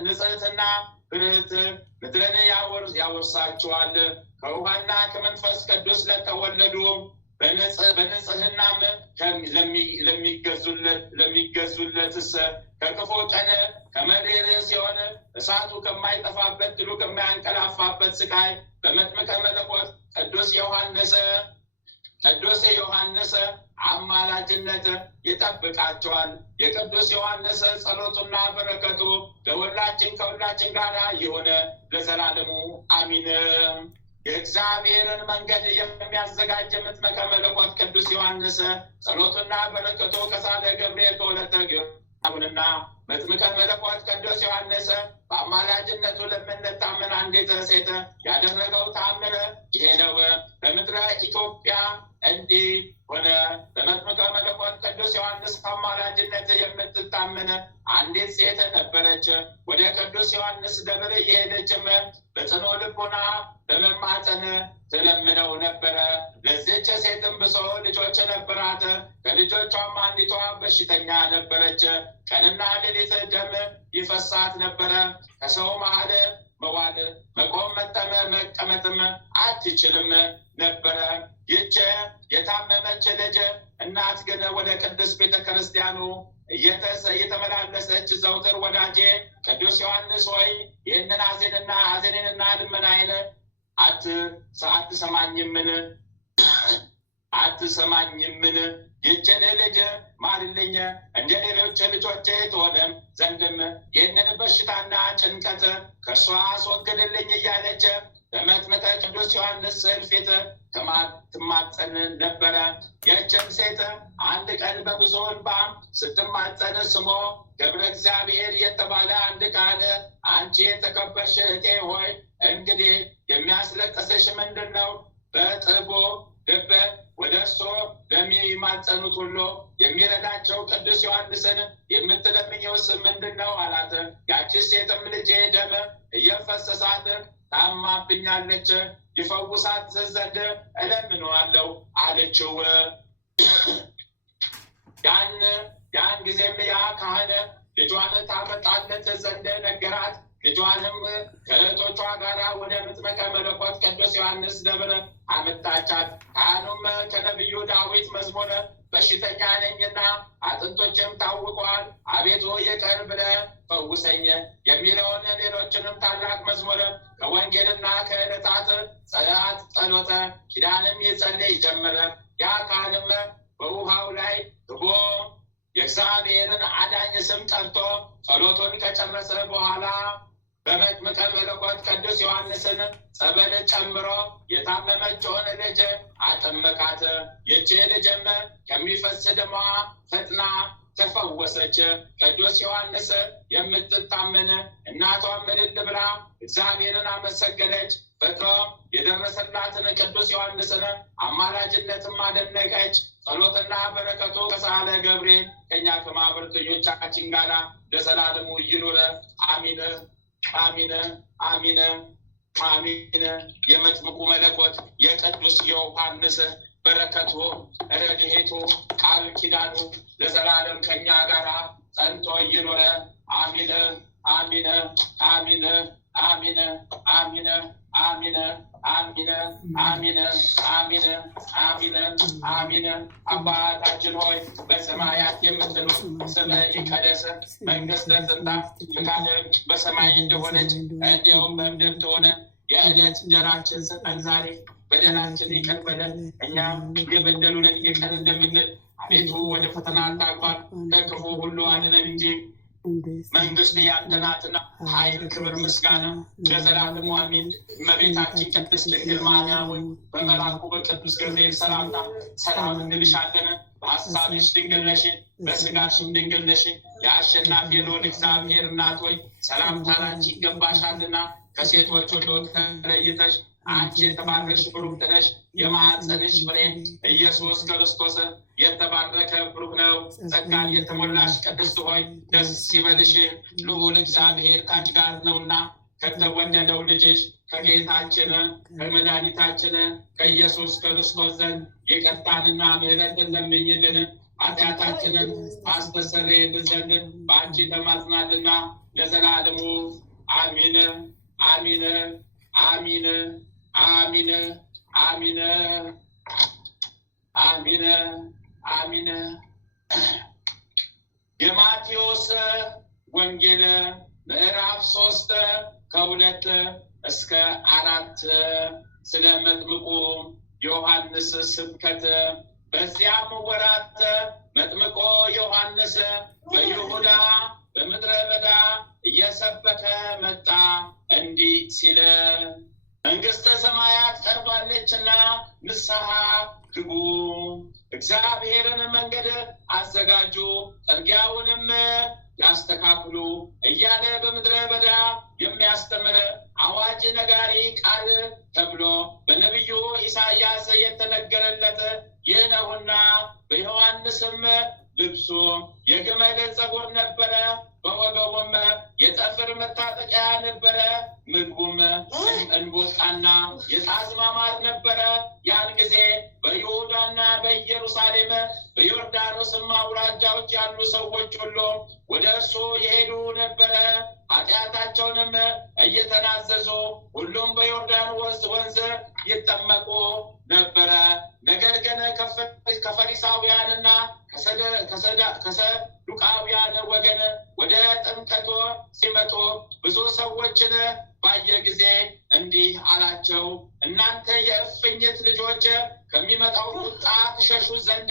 ንጽሕትና ብርህት ምድርን ያወርሳቸዋል። ከውሃና ከመንፈስ ቅዱስ ለተወለዱ በንጽሕናም ለሚገዙለትስ ከክፉ ቀን ከመሬር ሲሆን እሳቱ ከማይጠፋበት ድሉ ከማያንቀላፋበት ስቃይ በመጥምቀ መለኮት ቅዱስ ዮሐንስ አማላጅነት ይጠብቃቸዋል። የቅዱስ ዮሐንስ ጸሎቱና በረከቱ ከሁላችን ጋር የሆነ ለዘላለሙ አሚን። የእግዚአብሔርን መንገድ የሚያዘጋጅ መጥምቀ መለኮት ቅዱስ ዮሐንስ ጸሎቱና በረከቱ ከሳለ ገብርኤል ከወለተ ጊዮርጊስና መጥምቀ መለኮት ቅዱስ ዮሐንስ በአማላጅነቱ ለምንታመን አንዲት ሴት ያደረገው ተአምር ይሄ ነው። በምድረ ኢትዮጵያ እንዲህ ሆነ። በመጥምቀ መለኮት ቅዱስ ዮሐንስ አማላጅነት የምትታመን አንዲት ሴት ነበረች። ወደ ቅዱስ ዮሐንስ ደብር እየሄደችም በጽኑ ልቡና በመማፀን ትለምነው ነበረ። ለዚች ሴትም ብዙ ልጆች ነበራት። ከልጆቿም አንዲቷ በሽተኛ ነበረች። ቀንና ሌሊት ደም ይፈሳት ነበረ። ከሰው መሀል መዋል፣ መቆም፣ መቀመጥም አትችልም ነበረ። ይህች የታመመች ልጅ እናት ግን ወደ ቅዱስ ቤተ ክርስቲያኑ እየተመላለሰች ዘውትር ወዳጄ ቅዱስ ዮሐንስ ሆይ ይህንን ሐዘኔንና ልመናዬን አትሰማኝምን? ይህችን ልጅ ማልልኝ፣ እንደ ሌሎች ልጆቼ ትሆንም ዘንድም ይህንን በሽታና ጭንቀት ከእርሷ አስወግድልኝ እያለች በመጥምቀ ቅዱስ ዮሐንስ ስዕል ፊት ትማጸን ነበረ። ይህችም ሴት አንድ ቀን በብዙ እንባ ስትማጸን ስሞ ገብረ እግዚአብሔር የተባለ አንድ ቃል አንቺ የተከበርሽ እህቴ ሆይ እንግዲህ የሚያስለቅስሽ ምንድን ነው? በጥቦ ልብ ወደ እርሱ ለሚማጸኑት ሁሉ የሚረዳቸው ቅዱስ ዮሐንስን የምትለምኚውስ ምንድን ነው አላት። ያቺ ሴትም ልጄ ደም እየፈሰሳት ታማብኛለች፣ ይፈውሳት ዘንድ እለምነዋለሁ አለችው። ያን ጊዜም ያ ካህን ልጇን ታመጣለት ዘንድ ነገራት። ልጇንም ከእህቶቿ ጋር ወደ መጥምቀ መለኮት ቅዱስ ዮሐንስ ደብር አመጣቻት። ካህኑም ከነቢዩ ዳዊት መዝሙር በሽተኛ ነኝና አጥንቶችም ታውቋል፣ አቤቱ ይቅር ብለህ ፈውሰኝ የሚለውን ሌሎችንም ታላቅ መዝሙር ከወንጌልና ከዕለታት ጸሎተ ኪዳንም ይጸልይ ጀመረ። ያ ካህንም በውሃው ላይ ትቦ የእግዚአብሔርን አዳኝ ስም ጠርቶ ጸሎቱን ከጨረሰ በኋላ በመጥምቀ መለኮት ቅዱስ ዮሐንስን ጸበል ጨምሮ የታመመችውን ልጅ አጠመቃት። ይህች ልጅም ከሚፈስ ደሟ ፈጥና ተፈወሰች። ቅዱስ ዮሐንስ የምትታመን እናቷም እልል ብላ እግዚአብሔርን አመሰገነች። ፈጥኖ የደረሰላትን ቅዱስ ዮሐንስን አማላጅነትም አደነቀች። ጸሎትና በረከቱ ከሳለ ገብርኤል ከእኛ ከማኅበረተኞቻችን ጋር ለዘላለሙ ይኑር፣ አሚን አሚን አሚን አሚን። የመጥምቁ መለኮት የቅዱስ ዮሐንስ በረከቱ ረድኤቱ ቃል ኪዳኑ ለዘላለም ከእኛ ጋር ጸንቶ ይኑር፣ አሚን አሚን አሚን አሚን አሚን። አሚን አሚን አሚን አሚን አሚን አሚን። አባታችን ሆይ በሰማያት የምትኖር ስምህ ይቀደስ፣ መንግሥትህ ትምጣ፣ ፈቃድህ በሰማይ እንደሆነች እንዲሁም በምድር ትሁን። የዕለት እንጀራችንን ስጠን ዛሬ፣ በደላችንን ይቅር በለን እኛም የበደሉንን ይቅር እንደምንል፣ አቤቱ ወደ ፈተና አታግባን ከክፉ ሁሉ አድነን እንጂ መንግሥት ያንተ ናትና ኃይል፣ ክብር፣ ምስጋና ለዘላለሙ አሜን። እመቤታችን ቅድስት ድንግል ማርያም ሆይ በመልአኩ በቅዱስ ገብርኤል ሰላምታ ሰላም እንልሻለን። በሐሳብሽ ድንግል ነሽ፣ በሥጋሽም ድንግል ነሽ። የአሸናፊ ልዑል እግዚአብሔር እናት ሆይ ሰላምታ ላንቺ ይገባሻልና ከሴቶች ሁሉ ተለይተሽ አንቺ የተባረክሽ ብሩክት ነሽ። የማኅፀንሽ ፍሬ ኢየሱስ ክርስቶስ የተባረከ ብሩክ ነው። ጸጋን የተሞላሽ ቅድስት ሆይ ደስ ይበልሽ፣ ልዑል እግዚአብሔር ከአንቺ ጋር ነውና ከተወደደው ልጅሽ ከጌታችን ከመድኃኒታችን ከኢየሱስ ክርስቶስ ዘንድ ይቅርታንና ምሕረትን ለምኝልን ኃጢአታችንን አስተሰርይልን ዘንድ በአንቺ ተማጽናልና ለዘላለሙ አሚን አሚን አሚን አሚን አሚን አሚን አሚን። የማቴዎስ ወንጌል ምዕራፍ 3 ከ2-4 ስለ መጥምቁ ዮሐንስ ስብከት። በዚያም ወራት መጥምቆ ዮሐንስ በይሁዳ በምድረ በዳ እየሰበከ መጣ፣ እንዲህ ሲል መንግሥተ ሰማያት ቀርባለችና ንስሐ ግቡ፣ እግዚአብሔርን መንገድ አዘጋጁ፣ ጥርጊያውንም ያስተካክሉ እያለ በምድረ በዳ የሚያስተምር አዋጅ ነጋሪ ቃል ተብሎ በነቢዩ ኢሳያስ የተነገረለት ይህ ነውና። በዮሐንስም ልብሱ የግመል ፀጉር ነበረ፣ በወገቡም የጠፍር መታጠቂያ ነበረ። ምግቡም እንቦጣና የጣዝማ ማር ነበረ። ያን ጊዜ በይሁዳና በኢየሩሳሌም በዮርዳኖስም አውራጃዎች ያሉ ሰዎች ሁሉ ወደ እርሱ የሄዱ ነበረ፣ ኃጢአታቸውንም እየተናዘዙ ሁሉም በዮርዳኖስ ወንዝ ይጠመቁ ነበረ። ነገር ግን ከፈሪሳውያንና ከሰዱቃውያን ወገን ወደ ጥምቀቱ ሲመጡ ብዙ ሰዎችን ባየ ጊዜ እንዲህ አላቸው፣ እናንተ የእፉኝት ልጆች ከሚመጣው ቁጣ ትሸሹ ዘንድ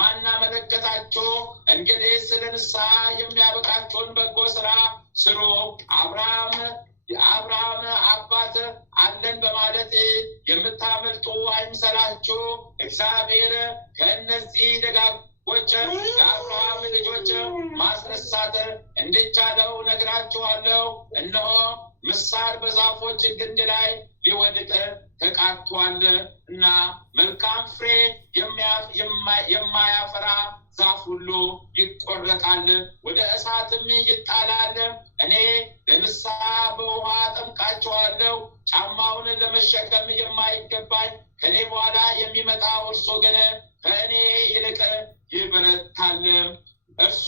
ማን አመለከታችሁ? እንግዲህ ስለ ንስሐ የሚያበቃችሁን በጎ ስራ ስሩ። የአብርሃም አባት አለን በማለት የምታመልጡ አይምሰላችሁ። እግዚአብሔር ከእነዚህ ደጋጎች የአብርሃም ልጆች ማስነሳት እንዲቻለው ነግራችኋለሁ። እነሆ ምሳር በዛፎች ግንድ ላይ ሊወድቅ ተቃጥቷል እና መልካም ፍሬ የማያፈራ ዛፍ ሁሉ ይቆረጣል፣ ወደ እሳትም ይጣላል። እኔ ለንስሐ በውሃ አጠምቃችኋለሁ፣ ጫማውን ለመሸከም የማይገባኝ ከኔ በኋላ የሚመጣው እርሱ ግን ከእኔ ይልቅ ይበረታል። እርሱ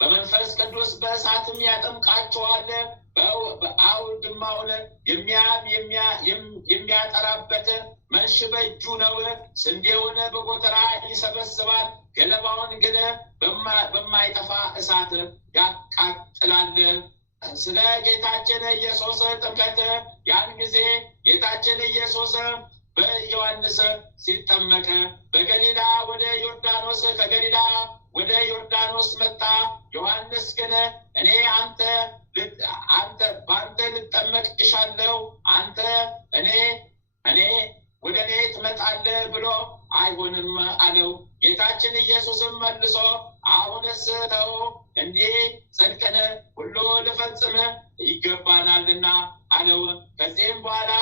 በመንፈስ ቅዱስ በእሳትም ያጠምቃችኋል። በአውድማውን የሚያጠራበት መንሽ በእጁ ነው። ስንዴውን በጎተራ ይሰበስባል፣ ገለባውን ግን በማይጠፋ እሳት ያቃጥላል። ስለ ጌታችን ኢየሱስ ጥምቀት። ያን ጊዜ ጌታችን ኢየሱስ በዮሐንስ ሲጠመቅ በገሊላ ወደ ዮርዳኖስ ከገሊላ ወደ ዮርዳኖስ መጣ። ዮሐንስ ግን እኔ በአንተ ልጠመቅ እሻለሁ፣ አንተ ወደ እኔ ትመጣለህ ብሎ አይሆንም አለው። ጌታችን ኢየሱስም መልሶ አሁንስ ተው፣ እንዲህ ጽድቅን ሁሉ ልፈጽም ይገባናልና አለው። ከዚህም በኋላ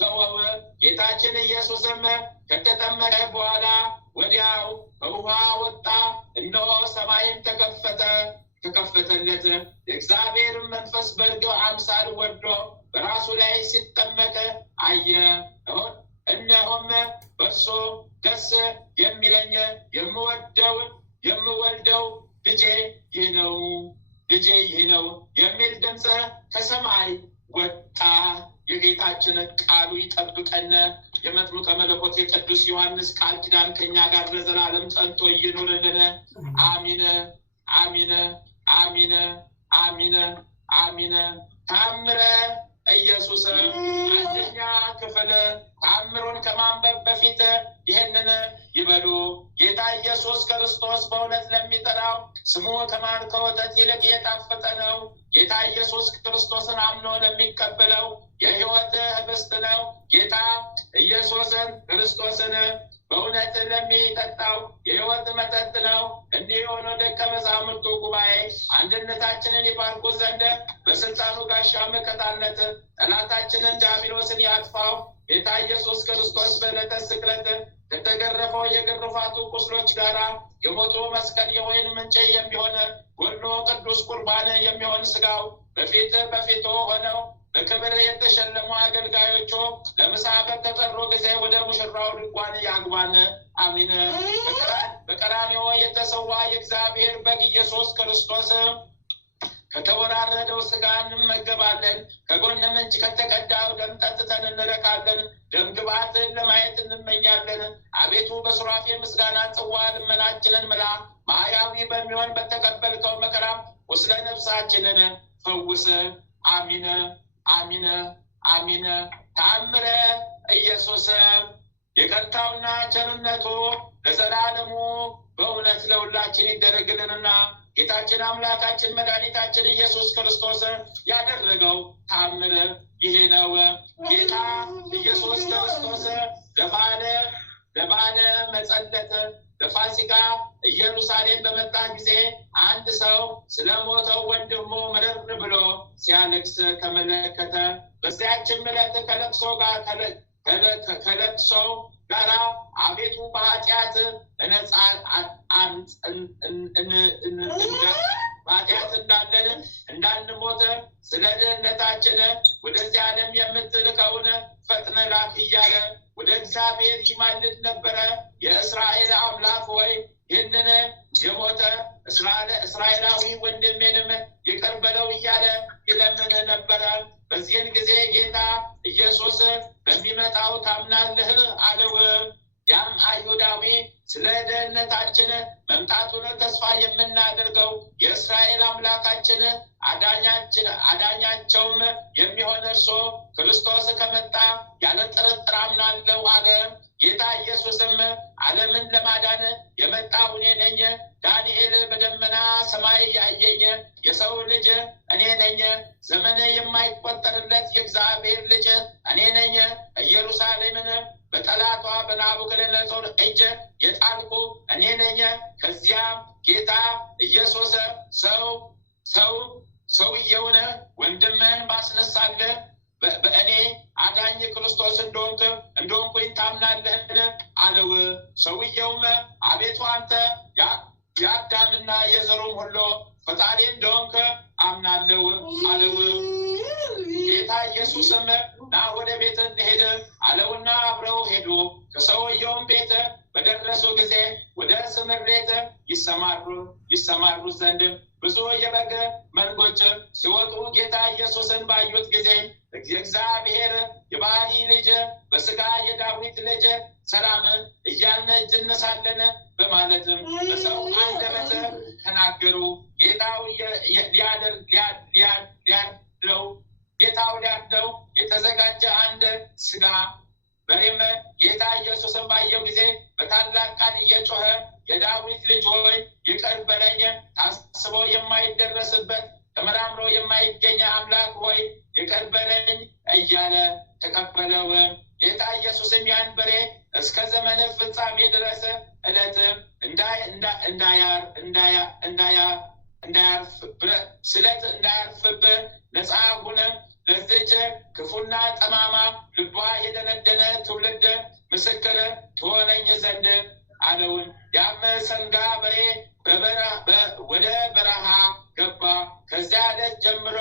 ተወው። ጌታችን ኢየሱስም ከተጠመቀ በኋላ ወዲያው ከውሃ ወጣ። እነሆ ሰማይም ተከፈተለት፣ የእግዚአብሔር መንፈስ በርግብ አምሳል ወርዶ በራሱ ላይ ሲጠመቅ አየ። እነሆም በእርሱ ደስ የሚለኝ የምወልደው ልጄ ይህ ነው የሚል ድምፅ ከሰማይ ወጣ። የጌታችን ቃሉ ይጠብቀን። የመጥምቀ መለኮት የቅዱስ ዮሐንስ ቃል ኪዳን ከኛ ጋር ለዘላለም ጸንቶ ይኑርልን። አሚን አሚን አሚን አሚን አሚን። ተአምረ ኢየሱስ አንደኛ ክፍል። ተአምሩን ከማንበብ በፊት ይህንን ይበሉ። ጌታ ኢየሱስ ክርስቶስ በእውነት ለሚጠራው ስሙ ከማር ከወተት ይልቅ የጣፈጠ ነው። ጌታ ኢየሱስ ክርስቶስን አምኖ ለሚቀበለው የሕይወት ህብስት ነው። ጌታ ኢየሱስን ክርስቶስን በእውነት ለሚጠጣው የሕይወት መጠጥ ነው። እንዲህ የሆነ ደቀ መዛሙርቱ ጉባኤ አንድነታችንን ይባርኩ ዘንድ በስልጣኑ ጋሻ መከታነት ጠላታችንን ዲያብሎስን ያጥፋው። ጌታ ኢየሱስ ክርስቶስ በዕለተ ስቅለት ከተገረፈው የግርፋቱ ቁስሎች ጋራ የሞቱ መስቀል የወይን ምንጭ የሚሆን ጎድሎ ቅዱስ ቁርባን የሚሆን ስጋው በፊቱ ሆነው በክብር የተሸለሙ አገልጋዮቹ ለምሳ በተጠሩ ጊዜ ወደ ሙሽራው ድንኳን ያግባን። አሚን። በቀራንዮ የተሰዋ የእግዚአብሔር በግ ኢየሱስ ክርስቶስ ከተወራረደው ስጋ እንመገባለን። ከጎን ምንጭ ከተቀዳው ደም ጠጥተን እንረካለን። ደም ግባትን ለማየት እንመኛለን። አቤቱ በሱራፌ ምስጋና ጽዋ ልመናችንን ምላ። ማያዊ በሚሆን በተቀበልከው መከራ ቁስለ ነፍሳችንን ፈውስ። አሚን አሚን አሚን። ተአምረ ኢየሱስ ይቅርታውና ቸርነቱ ለዘላለሙ በእውነት ለሁላችን ይደረግልንና ጌታችን አምላካችን መድኃኒታችን ኢየሱስ ክርስቶስ ያደረገው ተአምር ይሄ ነው። ጌታ ኢየሱስ ክርስቶስ ለበዓለ መጸለት በፋሲካ ኢየሩሳሌም በመጣ ጊዜ አንድ ሰው ስለሞተው ወንድሙ ምርር ብሎ ሲያለቅስ ተመለከተ። በዚያችም ዕለት ከለቅሶው ጋራ አቤቱ በኃጢአት እንዳለን እንዳንሞት ስለ ድህነታችን ወደዚህ ዓለም የምትልከውን ፈጥነ ላክ እያለ ወደ እግዚአብሔር ይማልድ ነበረ። የእስራኤል አምላክ ሆይ ይህንን የሞተ እስራኤላዊ ወንድሜንም ይቅር በለው እያለ ይለምን ነበረ። በዚህን ጊዜ ጌታ ኢየሱስ በሚመጣው ታምናለህ አለው። ያም አይሁዳዊ ስለ ደህንነታችን መምጣቱን ተስፋ የምናደርገው የእስራኤል አምላካችን አዳኛቸውም የሚሆን እርሱ ክርስቶስ ከመጣ ያለ ጥርጥር አምናለሁ አለ። ጌታ ኢየሱስም ዓለምን ለማዳን የመጣሁ እኔ ነኝ። ዳንኤል በደመና ሰማይ ያየኝ የሰው ልጅ እኔ ነኝ። ዘመን የማይቆጠርለት የእግዚአብሔር ልጅ እኔ ነኝ። ኢየሩሳሌምን በጠላቷ በናቡከደነፆር እጅ የጣልኩ እኔ ነኝ። ከዚያም ጌታ ኢየሱስ ሰውየውን ወንድምህን ባስነሳልህ በእኔ አዳኝ ክርስቶስ እንደሆንኩኝ ታምናለህን አለው። ሰውየውም አቤቱ አንተ የአዳምና የዘሩም ሁሉ ፈጣሪ እንደሆንክ አምናለሁ አለው። ጌታ ኢየሱስም ና ወደ ቤት እንሄድ አለውና አብረው ሄዱ። ከሰውየውም ቤት በደረሱ ጊዜ ወደ ስምሬት ይሰማሩ ዘንድ ብዙ የበግ መንጎች ሲወጡ ጌታ ኢየሱስን ባዩት ጊዜ የእግዚአብሔር የባህሪ ልጅ በስጋ የዳዊት ልጅ ሰላም እያልን እጅ እንነሳለን በማለትም በሰው አንደበት ተናገሩ። ጌታው ሊያርደው የተዘጋጀ አንድ ስጋ በሬም ጌታ ኢየሱስን ባየው ጊዜ በታላቅ ቃል እየጮኸ የዳዊት ልጅ ሆይ ይቅር በለኝ፣ ታስቦ የማይደረስበት ተመራምሮ የማይገኝ አምላክ ሆይ ይቅር በለኝ እያለ ተቀበለው። ጌታ ኢየሱስም ያን በሬ እስከ ዘመን ፍጻሜ ድረስ ዕለት ስለት እንዳያርፍብህ ነፃ ሁን፣ ለዚች ክፉና ጠማማ ልቧ የደነደነ ትውልድ ምስክር ትሆነኝ ዘንድ አለውን። ያም ሰንጋ በሬ ወደ በረሃ ገባ። ከዚያ ዕለት ጀምሮ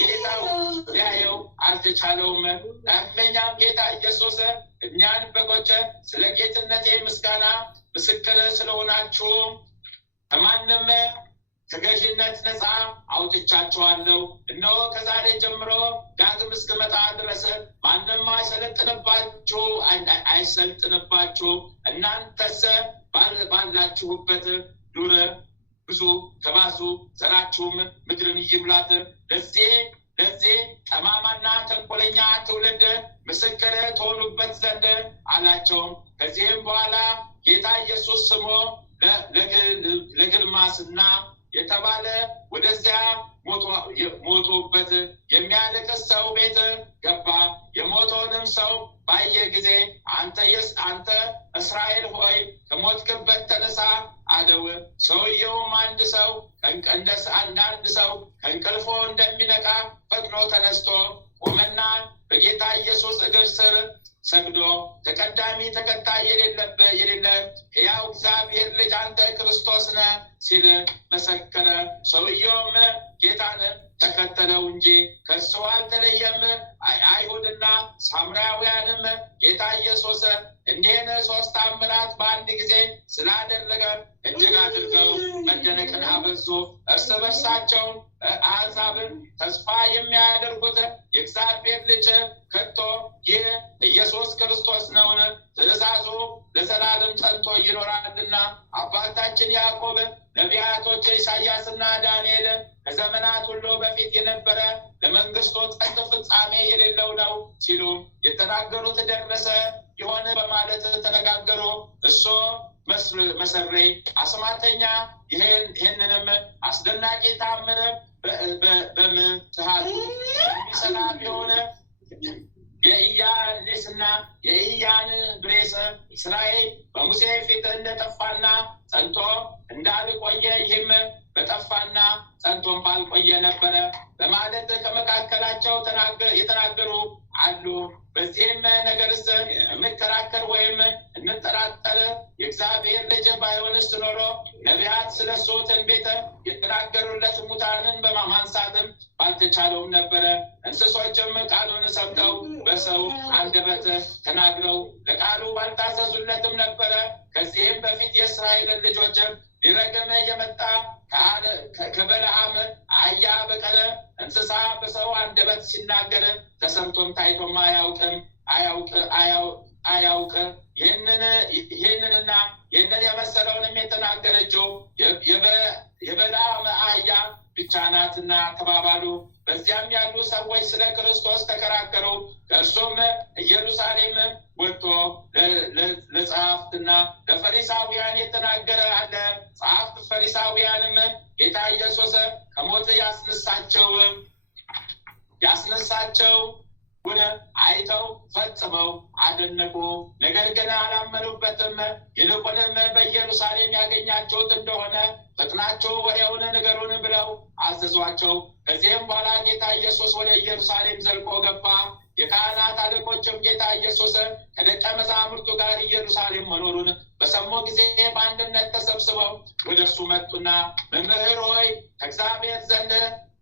ጌታው ሊያየው አልተቻለውም። ዳግመኛም ጌታ ኢየሱስ እኛን በጎች ስለ ጌትነቴ ምስጋና ምስክር ስለሆናችሁ ከገዥነት ነፃ አውጥቻቸዋለሁ። እነሆ ከዛሬ ጀምሮ ዳግም እስክመጣ ድረስ ማንም አይሰልጥንባችሁ። እናንተስ ባላችሁበት ዱር ብዙ ተባዙ፣ ዘራችሁም ምድርን ይሙላት። ለዚህ ጠማማና ተንኮለኛ ትውልድ ምስክር ትሆኑበት ዘንድ አላቸው። ከዚህም በኋላ ጌታ ኢየሱስ ስሞ ለግልማስና የተባለ ወደዚያ ሞቶበት የሚያለቅስ ሰው ቤት ገባ። የሞተውንም ሰው ባየ ጊዜ አንተ እስራኤል ሆይ ከሞትክበት ተነሳ አለው። ሰውየውም አንድ ሰው ከእንቅልፎ እንደሚነቃ ፈጥኖ ተነስቶ ቆመና በጌታ ኢየሱስ እግር ስር ሰግዶ ተቀዳሚ ተከታይ የሌለ ሕያው እግዚአብሔር ልጅ አንተ ክርስቶስ ነህ ሲል መሰከረ። ሰውየውም ጌታን ተከተለው እንጂ ከእሱ አልተለየም። አይሁድና ሳምራውያንም ጌታ ኢየሱስ እንዲህን 3 ተአምራት በአንድ ጊዜ ስላደረገ እጅግ አድርገው መደነቅን አበዙ። እርስ በርሳቸው አሕዛብን ተስፋ የሚያደርጉት የእግዚአብሔር ልጅ ከቶ ይህ ኢየሱስ ክርስቶስ ነውን? ትእዛዙ ለዘላለም ጸንቶ ይኖራልና አባታችን ያዕቆብ ነቢያቶች ኢሳያስና ዳንኤል ከዘመናት ሁሉ በፊት የነበረ ለመንግስቱ ጸንቶ ፍጻሜ የሌለው ነው ሲሉ የተናገሩት ደረሰ ይሆን በማለት ተነጋገሩ። እሱ መሰሬ አስማተኛ ይህንንም አስደናቂ ተአምር በምትሃቱ የሚሰራ ቢሆን የኢያኔስና የኢያንብሬስ ስራዬ በሙሴ ፊት እንደጠፋና ጸንቶ እንዳልቆየ ይህም በጠፋና ጸንቶም ባልቆየ ነበረ በማለት ከመካከላቸው የተናገሩ አሉ። በዚህም ነገርስ የምከራከር ወይም እንጠራጠር የእግዚአብሔር ልጅ ባይሆንስ ኖሮ ነቢያት ስለሱ ትንቢት የተናገሩለት ሙታንን በማንሳትም ባልተቻለውም ነበረ። እንስሶችም ቃሉን ሰምተው በሰው አንደበት ተናግረው ለቃሉ ባልታዘዙለትም ነበረ። ከዚህም በፊት የእስራኤልን ልጆች ሊረገመ የመጣ ከበለዓም አህያ በቀለ እንስሳ በሰው አንደበት ሲናገር ተሰምቶም ታይቶም አያውቅ። ይህንንና ይህንን የመሰለውንም የተናገረችው የበለዓም አህያ ብቻ ናትና ተባባሉ። በዚያም ያሉ ሰዎች ስለ ክርስቶስ ተከራከሩ። ከእርሱም ኢየሩሳሌም ወጥቶ ለጸሐፍትና ለፈሪሳውያን የተናገረ አለ። ጸሐፍት ፈሪሳውያንም ጌታ ኢየሱስ ከሞት ያስነሳቸው አይተው ፈጽመው አደነቁ። ነገር ግን አላመኑበትም። ይልቁንም በኢየሩሳሌም ያገኛችሁት እንደሆነ ፈጥናችሁ ወሬውን ንገሩን ብለው አዘዟቸው። ከዚህም በኋላ ጌታ ኢየሱስ ወደ ኢየሩሳሌም ዘልቆ ገባ። የካህናት አለቆችም ጌታ ኢየሱስ ከደቀ መዛሙርቱ ጋር ኢየሩሳሌም መኖሩን በሰሙ ጊዜ በአንድነት ተሰብስበው ወደ እርሱ መጡና መምህር ሆይ ከእግዚአብሔር ዘንድ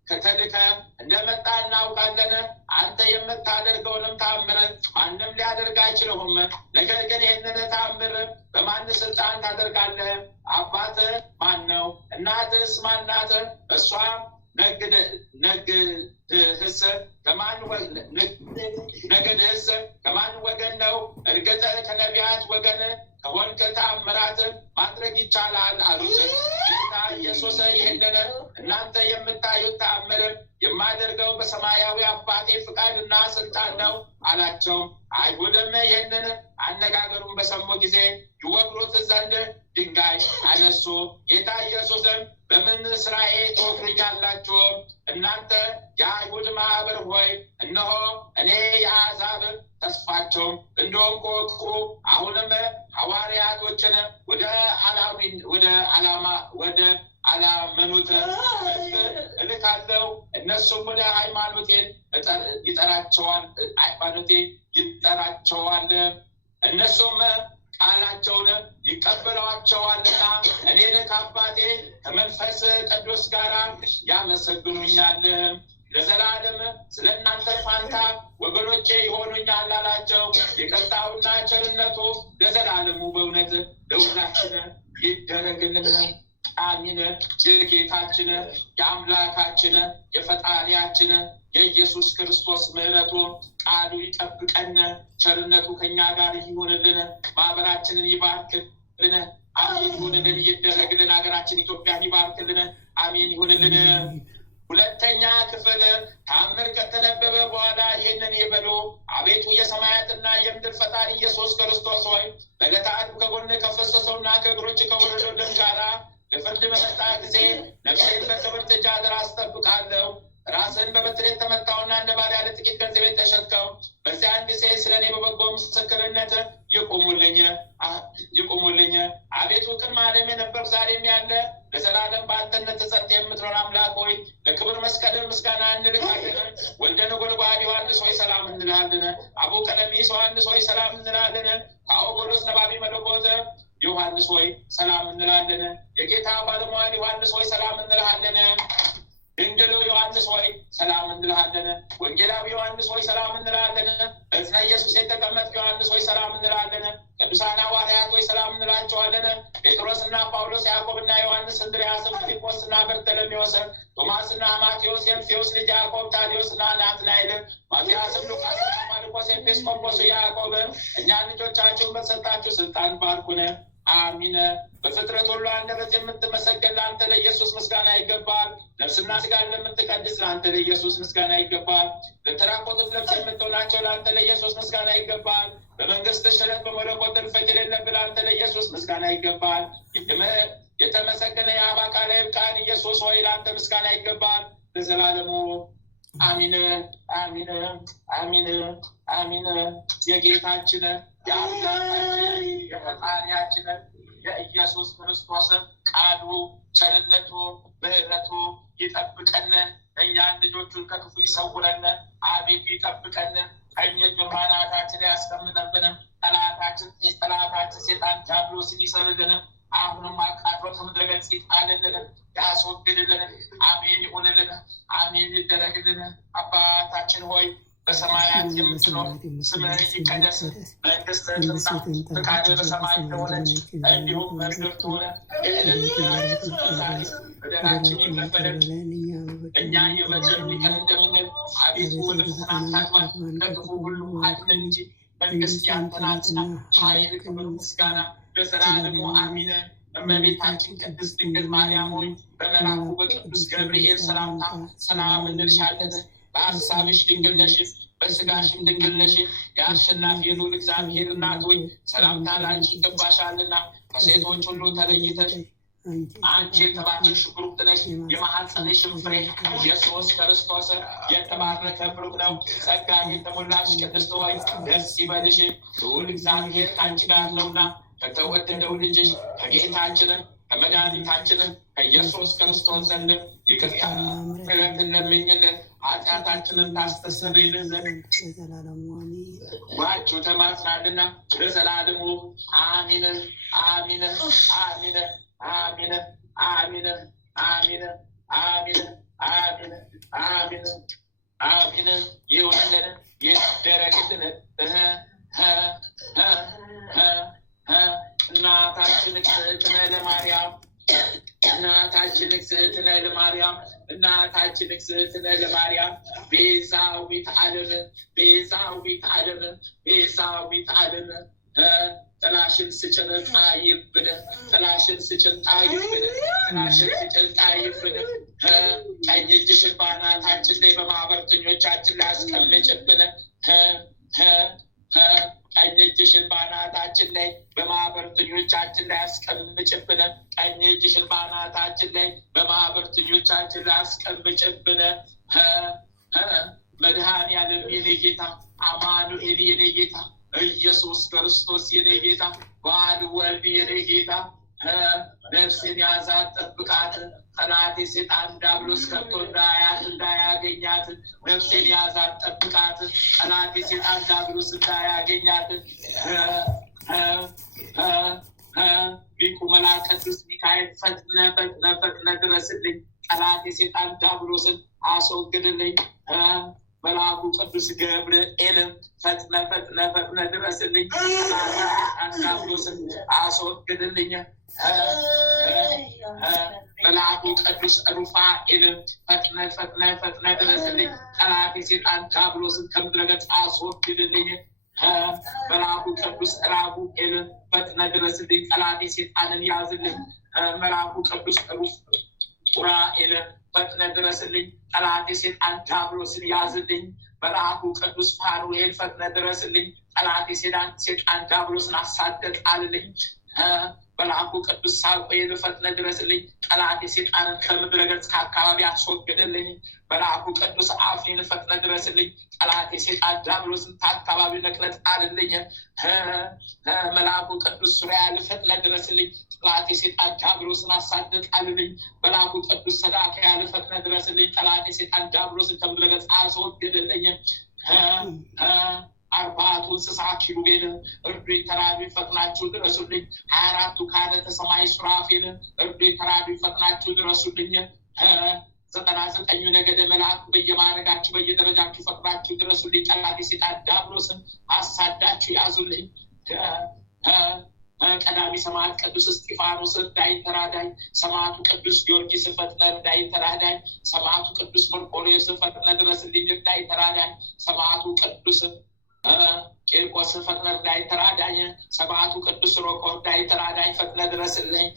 ከተልከ እንደመጣ እናውቃለን። አንተ የምታደርገውንም ተአምር ማንም ሊያደርግ አይችልም። ነገር ግን ይህንን ተአምር በማን ስልጣን ታደርጋለህ? አባት ማን ነው? እናትስ ማናት? እሷ ነገድህስ ከማን ወገን ነው? እርግጥ ከነቢያት ወገን ከሆንክ ተአምራት ማድረግ ይቻላል አሉት። ጌታ ኢየሱስ ይህንን እናንተ የምታዩት ተአምር የማደርገው በሰማያዊ አባቴ ፍቃድና ስልጣን ነው አላቸው። አይሁድም ይህንን አነጋገሩን በሰሙ ጊዜ ይወግሩት ዘንድ ድንጋይ አነሱ። ጌታ ኢየሱስም በምን ስራዬ ትወግሩኛላችሁ? እናንተ የአይሁድ ማህበር ሆይ እነሆ እኔ የአሕዛብ ተስፋቸው እንደሆንኩ እወቁ። አሁንም ሐዋርያቶችን ወደ አላመኑት እልካለሁ። እነሱም ወደ ሃይማኖቴ ይጠራቸዋል። እነሱም ቃላቸውን ይቀበሏቸዋልና እኔን ከአባቴ ከመንፈስ ቅዱስ ጋር ያመሰግኑኛል። ለዘላለም ስለ እናንተ ፋንታ ወገኖቼ ይሆኑኛል አላቸው። ይቅርታውና ቸርነቱ ለዘላለሙ በእውነት ለሁላችን ይደረግልን። አሚን። የጌታችን የአምላካችን የፈጣሪያችን የኢየሱስ ክርስቶስ ምሕረቱ ቃሉ ይጠብቀን፣ ቸርነቱ ከኛ ጋር ይሁንልን፣ ማህበራችንን ይባርክልን። አሜን ይሁንልን፣ ይደረግልን። ሀገራችን ኢትዮጵያን ይባርክልን። አሜን ይሁንልን። ሁለተኛ ክፍል ታምር ከተነበበ በኋላ ይህንን ይበሉ። አቤቱ የሰማያትና የምድር ፈጣሪ ኢየሱስ ክርስቶስ ሆይ በዕለተ ዓርብ ከጎን ከፈሰሰውና ከእግሮች ከወረደው ደም ጋራ ለፍርድ በመጣ ጊዜ ነፍሴን በክብርት እጅ አደራ አስጠብቃለሁ። ራስን በበትር የተመታውና እንደ ባሪያ ለጥቂት ገንዘብ የተሸጥከው በዚያን ጊዜ ስለ እኔ በበጎ ምስክርነት ይቁሙልኝ። አቤቱ ቅድመ ዓለም የነበርክ ዛሬም ያለ ለዘላለም በአንተነት ጸንተ የምትኖር አምላክ ሆይ ለክብር መስቀል ምስጋና እንልካለን። ወልደ ነጎድጓድ ዮሐንስ ሆይ ሰላም እንልሃለን። አቡ ቀለሚስ ዮሐንስ ሆይ ሰላም እንልሃለን። ከአውጎሎስ ነባቢ መለኮት ዮሐንስ ሆይ ሰላም እንልሃለን። የጌታ ባለሟል ዮሐንስ ሆይ ሰላም እንልሃለን። ድንግሉ ዮሐንስ ሆይ ሰላም እንልሃለን። ወንጌላዊ ዮሐንስ ሆይ ሰላም እንልሃለን። በእዝነ ኢየሱስ የተቀመጥክ ዮሐንስ ሆይ ሰላም እንልሃለን። ቅዱሳን ሐዋርያት ሆይ ሰላም እንላቸዋለን። ጴጥሮስና ጳውሎስ፣ ያዕቆብና ዮሐንስ፣ እንድርያስ፣ ፊልጶስና በርተሎሜዎስ፣ ቶማስና ማቴዎስ፣ የልፌዎስ ልጅ ያዕቆብ፣ ታዲዮስና ናትናኤል፣ ማትያስም፣ ሉቃስና ማርቆስ፣ ኤጲስቆጶስ ያዕቆብ እኛን ልጆቻችሁን በሰጣችሁ ስልጣን ባርኩን። አሚን። በፍጥረት ሁሉ አንደበት የምትመሰገን ለአንተ ለኢየሱስ ምስጋና ይገባል። ነፍስና ስጋን ለምትቀድስ ለአንተ ለኢየሱስ ምስጋና ይገባል። ለተራቆቱት ልብስ የምትሆናቸው ለአንተ ለኢየሱስ ምስጋና ይገባል። በመንግስት ሽረት በመለኮት እልፈት የሌለብህ ለአንተ ለኢየሱስ ምስጋና ይገባል። የተመሰገነ የአብ አካለ ቃል ኢየሱስ ሆይ ለአንተ ምስጋና ይገባል ለዘላለሙ አሚን። አሚን አሚን አሚን። የጌታችን የአምላካችን የፈጣሪያችን የኢየሱስ ክርስቶስ ቃሉ ቸርነቱ ምሕረቱ ይጠብቀን፣ እኛን ልጆቹን ከክፉ ይሰውረን። አቤቱ ይጠብቀን፣ ቀኝ እጁን በአናታችን ያስቀምጠብን። ጠላታችን ሴጣን ዲያብሎስን ይሰርልን፣ አሁንም አቃጥሎ ከምድረ ገጽ ይጣልልን፣ ያስወግድልን። አሜን ይሁንልን፣ አሜን ይደረግልን። አባታችን ሆይ በሰማያት የምትኖር ስምህ ይቀደስ፣ መንግስትህ ትምጣ፣ ፈቃድህ በሰማይ እንደሆነች እንዲሁም በምድር ትሁን። በደላችን ይቅር በለን እኛ የበደሉንን ይቅር እንደምንል፣ አቤቱ ወደ ፈተና አታግባን ከክፉ ሁሉ አድነን እንጂ መንግስት ያንተ ናትና፣ ኃይል፣ ክብር፣ ምስጋና ለዘላለሙ አሚን። እመቤታችን ቅድስት ድንግል ማርያም ሆይ በመልአኩ በቅዱስ ገብርኤል ሰላምታ ሰላም እንልሻለን። በሀሳብሽ ድንግል ነሽ፣ በስጋሽም ድንግል ነሽ። የአሸናፊ ልዑል እግዚአብሔር እናት ሆይ ሰላምታ ላንቺ ይገባሻልና፣ ከሴቶች ሁሉ ተለይተሽ አንቺ የተባረክሽ ብሩክት ነሽ። የማኅፀንሽም ፍሬ ኢየሱስ ክርስቶስ የተባረከ ብሩክ ነው። ጸጋን የተሞላሽ ቅድስት ሆይ ደስ ይበልሽ፣ ልዑል እግዚአብሔር ከአንቺ ጋር ነውና ከተወደደው ልጅሽ ከጌታችንም ከመድኃኒታችንም ከኢየሱስ ክርስቶስ ዘንድ ይቅርታ ምሕረትን ለምኝልን፣ ኃጢአታችንን ታስተሰርይልን ዘንድ ባችሁ ተማጽናልና ለዘላለሙ አሚን አሚን አሚን አሚን አሚን አሚን አሚን አሚን አሚን አሚን ይሁንልን ይደረግልን። እናታችን እግዝእትነ ለማርያም እናታችን እግዝእትነ ለማርያም እናታችን እግዝእትነ ለማርያም ቤዛዊት ዓለም ቤዛዊት ዓለም ቤዛዊት ዓለም ጥላሽን ስጭን ጣይብን ጥላሽን ስጭን ጣይብን ጥላሽን ስጭን ጣይብን ቀኝ እጅሽን በአናታችን ላይ በማኅበርተኞቻችን ላይ አስቀምጭብን ቀኝ እጅሽን በአናታችን ላይ በማኅበርተኞቻችን ላይ አስቀምጭብን። ቀኝ እጅሽን በአናታችን ላይ በማኅበርተኞቻችን ላይ አስቀምጭብን። መድኃኔዓለም የኔ ጌታ፣ አማኑኤል የኔ ጌታ፣ ኢየሱስ ክርስቶስ የኔ ጌታ፣ ዋሕድ ወልድ የኔ ጌታ ነፍሴን ያዛት ጠብቃት፣ ጠላት የሰይጣን ዲያብሎስ ከቶ እንዳያገኛት። ነፍሴን ያዛት ጠብቃት፣ ጠላት የሰይጣን ዲያብሎስ እንዳያገኛት። ሊቁ መልአክ ቅዱስ ሚካኤል ፈጥነህ ድረስልኝ፣ ጠላት የሰይጣን ዲያብሎስን አስወግድልኝ። መልአኩ ቅዱስ ገብርኤል ፈጥነ ድረስልኝ። ዲያብሎስን አስወግድልኝ። መልአኩ ቅዱስ ሩፋኤል ፈጥነ ድረስልኝ። ጠላት የሰይጣን ዲያብሎስን ከምድረ ገጽ አስወግድልኝ። መልአኩ ቅዱስ ራጉኤል ፈጥነ ድረስልኝ። ጠላት የሰይጣንን ያዝልኝ። መልአኩ ቅዱስ ኡራኤል ፈጥነ ድረስልኝ። ጠላት የሰይጣን ዲያብሎስን ያዝልኝ። መልአኩ ቅዱስ ፋኑኤል ፈጥነ ድረስልኝ። ጠላት የሰይጣን ዲያብሎስን አሳደድ ጣልልኝ። መልአኩ ቅዱስ ሳቁኤል ፈጥነ ድረስልኝ። ጠላት የሰይጣንን ከምድረ ገጽ ከአካባቢ አስወግድልኝ። መልአኩ ቅዱስ አፍኒን ፈጥነ ድረስልኝ። ጠላት የሰይጣን ዲያብሎስን ከአካባቢ ነቅለ ጣልልኝ። መልአኩ ቅዱስ ሱራኤል ፈጥነ ድረስልኝ። ጠላት የሰይጣን ዲያብሎስን አሳደድ ጣልልኝ። መልአኩ ቅዱስ ሰዳክያል ፈጥነ ድረስልኝ። ጠላት የሰይጣን ዲያብሎስን ከምድረ ገጽ አስወግድልኝ። አርባቱ እንስሳ ኪሩቤል እርዱኝ ተራዱኝ ፈጥናችሁ ድረሱልኝ። 24ቱ ካህናተ ሰማይ ሱራፌል እርዱኝ ተራዱኝ ፈጥናችሁ ድረሱልኝ። 99 ነገደ መላእክት በየማዕረጋችሁ በየደረጃችሁ ፈጥናችሁ ድረሱልኝ። ጠላት የሰይጣን ዲያብሎስን አሳዳችሁ ያዙልኝ። ቀዳሚ ሰማዕት ቅዱስ እስጢፋኖስ እርዳኝ ተራዳኝ። ሰማዕቱ ቅዱስ ጊዮርጊስ ፈጥነ እርዳኝ ተራዳኝ። ሰማዕቱ ቅዱስ መርቆሬዎስ ፈጥነ ድረስልኝ እርዳኝ ተራዳኝ። ሰማዕቱ ቅዱስ ቂርቆስ ፈጥነ እርዳኝ ተራዳኝ። ሰማዕቱ ቅዱስ ሮቆ እርዳኝ ተራዳኝ ፈጥነ ድረስልኝ።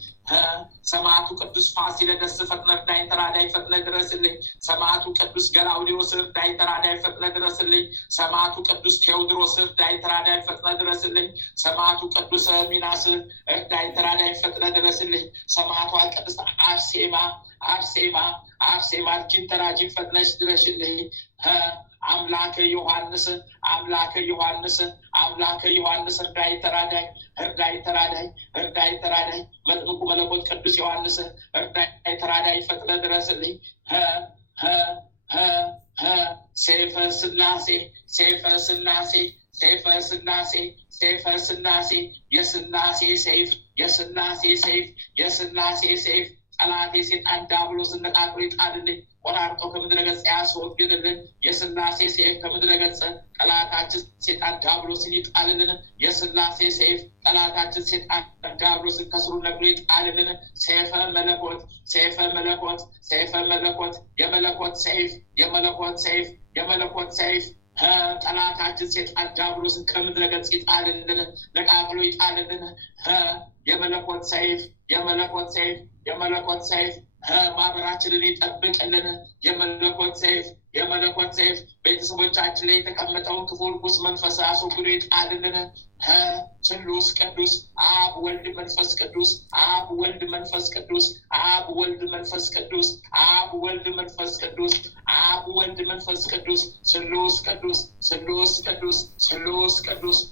ሰማዕቱ ቅዱስ ፋሲለደስ ፈጥነ እርዳኝ ተራዳኝ ፈጥነ ድረስልኝ። ሰማዕቱ ቅዱስ ገላውዴዎስ እርዳኝ ተራዳኝ ፈጥነ ድረስልኝ። ሰማዕቱ ቅዱስ ቴዎድሮስ እርዳኝ ተራዳኝ ፈጥነ ድረስልኝ። ሰማዕቱ ቅዱስ ሚናስ እርዳኝ ተራዳኝ ፈጥነ ድረስልኝ። ሰማዕቷ ቅድስት አርሴማ እጅን ተራጂን ፈጥነሽ ድረሽልኝ። አምላከ ዮሐንስ እርዳኝ ተራዳኝ። መጥምቁ መለኮት ቅዱስ ዮሐንስ እርዳኝ ተራዳኝ ፈጥነ ድረስልኝ። ሰይፈ ስላሴ የስላሴ ሰይፍ ጠላት የሰይጣን ዲያብሎስን ነቃቅሎ ይጣልልኝ። ቆራርጦ ከምድረ ገጽ ያስወግድልን። የስላሴ ሰይፍ ከምድረ ገጽ ጠላታችን ሰይጣን ዲያብሎስን ይጣልልን። የስላሴ ሰይፍ ጠላታችን ሰይጣን ዲያብሎስን ከስሩ ነቅሎ ይጣልልን። ሰይፈ መለኮት የመለኮት ሰይፍ ጠላታችን ሰይጣን ዲያብሎስን ከምድረ ገጽ ይጣልልን፣ ነቃቅሎ ይጣልልን። የመለኮት ሰይፍ ማህበራችንን ይጠብቅልን። የመለኮት ሰይፍ ቤተሰቦቻችን ላይ የተቀመጠውን ክፉ ርኩስ መንፈስ አስወግዶ ይጣልልን። ስሉስ ቅዱስ አብ ወልድ መንፈስ ቅዱስ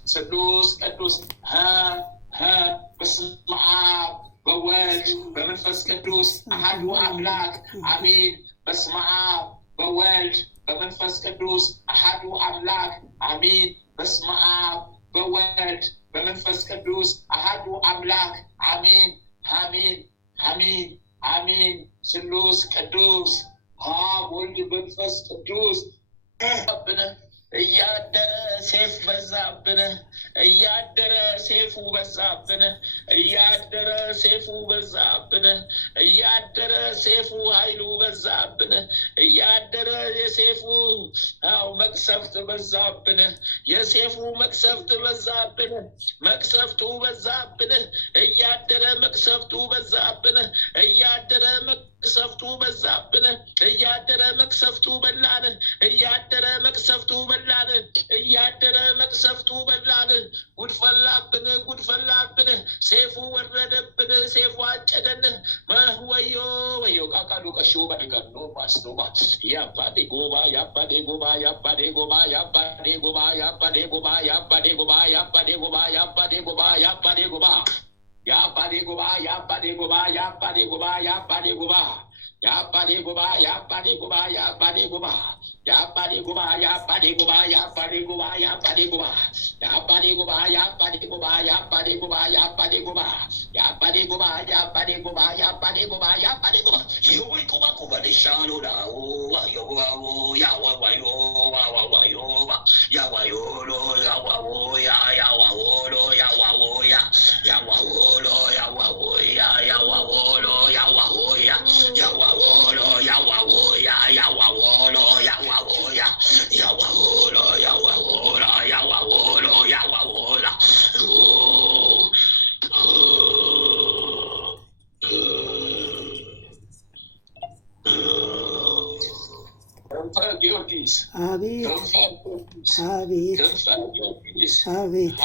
ስሉስ ቅዱስ በስመ አብ በወልድ በመንፈስ ቅዱስ አሐዱ አምላክ አሜን። በስመ አብ በወልድ በመንፈስ ቅዱስ አሐዱ አምላክ አሜን። በስመ አብ በወልድ በመንፈስ ቅዱስ አሐዱ አምላክ አሜን። ስሉስ ቅዱስ አብ ወልድ መንፈስ ቅዱስ እያደረ ሰይፍ በዛብን፣ እያደረ ሰይፉ በዛብን፣ እያደረ ሰይፉ በዛብን፣ እያደረ ሰይፉ ኃይሉ በዛብን፣ እያደረ የሰይፉ መቅሰፍት በዛብን፣ የሰይፉ መቅሰፍት በዛብን፣ መቅሰፍቱ በዛብን፣ እያደረ መቅሰፍቱ በዛብን፣ እያደረ መቅሰፍቱ በዛብን፣ እያደረ መቅሰፍቱ በላን፣ እያደረ መቅሰፍቱ በላን፣ እያደረ መቅሰፍቱ በላን። ጉድ ፈላብን፣ ሰይፉ ወረደብን፣ ሰይፉ አጨደን። ወዮ ቃቃሉ ቀሾ በደገኖ ማስኖማ ያባዴ ጎባ የአባዴ ጉባ የአባዴ ጉባ የአባዴ ጉባ የአባዴ ጉባ የአባዴ ጉባ የአባዴ ጉባ የአባዴ ጉባ የአባዴ ጉባ የአባዴ ጉባ የአባዴ ጉባ የአባዴ ጉባ የአባዴ ጉባ የአባዴ ጉባ የአባዴ ጉባ የአባዴ ጉባ የወይ ጉባ ጉባ ደሻሎ ዳው ያዋው ያዋዋዮ ዋዋዋዮ ያዋዮሎ ያዋዎ ያዋዎሎ ያዋዎ ያዋዎሎ ያዋዎ ያዋዎሎ ያዋዎ ያዋዎሎ ያዋዎ ያዋዎሎ ያዋዎ ያዋዎሎ yawawola yawawolo yawawola Georgis. Abit. Abit. Abit.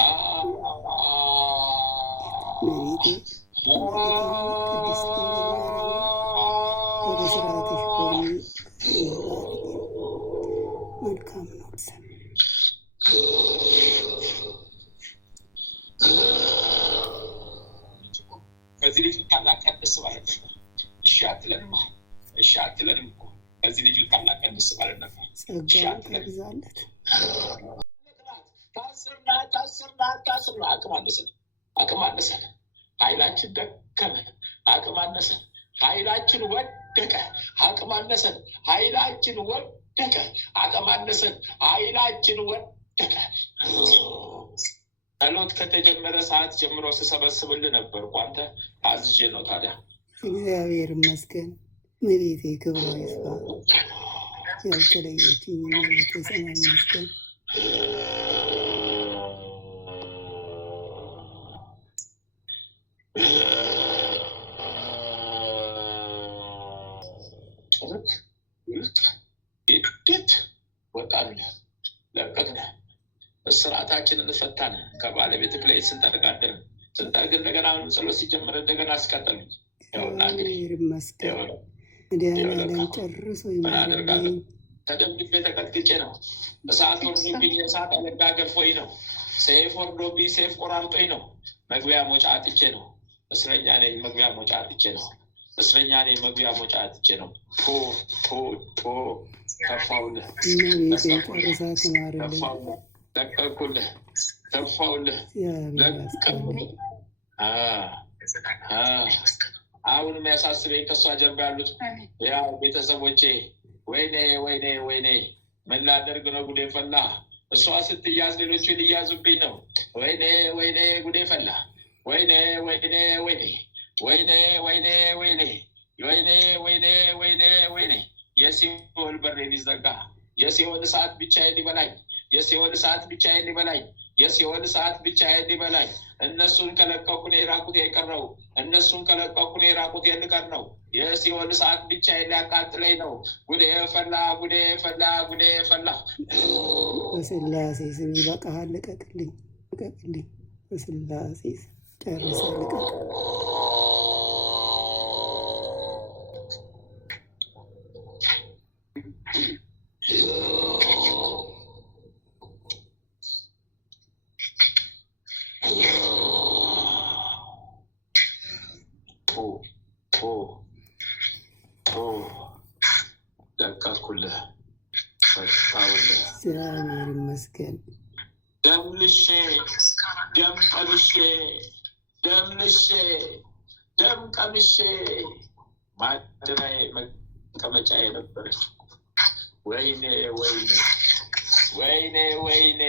መልካም ነው። ከዚህ ልጅ ታላቅ ደስ ማለት እሺ አትለንም እሺ አትለንም እኮ ከዚህ ልጅ ታላቅ ደስ ማለት ነበር። ጸጋው ተብዛለት ታስርና አቅም አነሰን ኃይላችን ደከመ አቅም አነሰን ኃይላችን ወደቀ አቅም አነሰን ኃይላችን ወደቀ አቅም አነሰን ኃይላችን ወደቀ። ጸሎት ከተጀመረ ሰዓት ጀምሮ ስሰበስብልህ ነበር። አንተ አዝዤ ነው። ታዲያ እግዚአብሔር ይመስገን። መቤቴ ክብሯ ይስፋ። ያልተለየችኝ መቤቴ ሰማይ ይመስገን። ወጣን ለቀቅን እስራታችንን ፈታን። ከባለቤት ላይ ስንጠርጋደር ስንጠርግ እንደገና ምንም ጸሎት ሲጀምር እንደገና አስቀጠል። ይመስገን እንዲያለን ጨርሶ ይማደርጋል። ተደብድቤ ተቀጥቅጬ ነው። እሳት ወርዶብኝ የእሳት አለንጋ ገርፎኝ ነው። ሰይፍ ወርዶብኝ ሰይፍ ቆራርጦኝ ነው። መግቢያ መውጫ አጥቼ ነው። እስረኛ ነኝ። መግቢያ መውጫ አጥቼ ነው። እስረኛ ነኝ። መግቢያ መውጫ አጥቼ ነው። ተፋውልህ ለቀኩልህ ተፋውልህ ለቀኩልህ። አሁን የሚያሳስበኝ ከእሷ ጀርባ ያሉት ያው ቤተሰቦቼ ወይኔ ወይኔ ወይኔ ምን ላደርግ ነው? ጉዴ ፈላ። እሷ ስትያዝ ሌሎቹ ሊያዙብኝ ነው። ወይኔ ወይኔ ጉዴ ፈላ። ወይኔ ወይኔ ወይኔ ወይኔ ወይኔ ወይኔ ወይኔ ወይኔ ወይኔ ወይኔ የሲኦል በር ሊዘጋ የሲኦል እሳት ብቻዬን ሊበላኝ የሲኦል እሳት ብቻዬን ሊበላኝ የሲኦል እሳት ብቻዬን ሊበላኝ። እነሱን ከለቀኩ እኔ ራቁቴ የቀረው እነሱን ከለቀኩ እኔ ራቁቴ ልቀር ነው። የሲኦል እሳት ብቻዬን ሊያቃጥለኝ ነው። ጉዴ ፈላ ጉዴ ፈላ ጉዴ ፈላ። በስላሴ ስም ይበቃሃል። ልቀቅልኝ ልቀቅልኝ። በስላሴ ስም ጨርሰህ ልቀቅ። ለቀኩልህ። እግዚአብሔር ይመስገን። ደምልሼ ደም ቀምሼ ደምልሼ ደም ቀምሼ ማደሪያዬ መቀመጫዬ ነበር። ወይኔ ወይኔ ወይኔ ወይኔ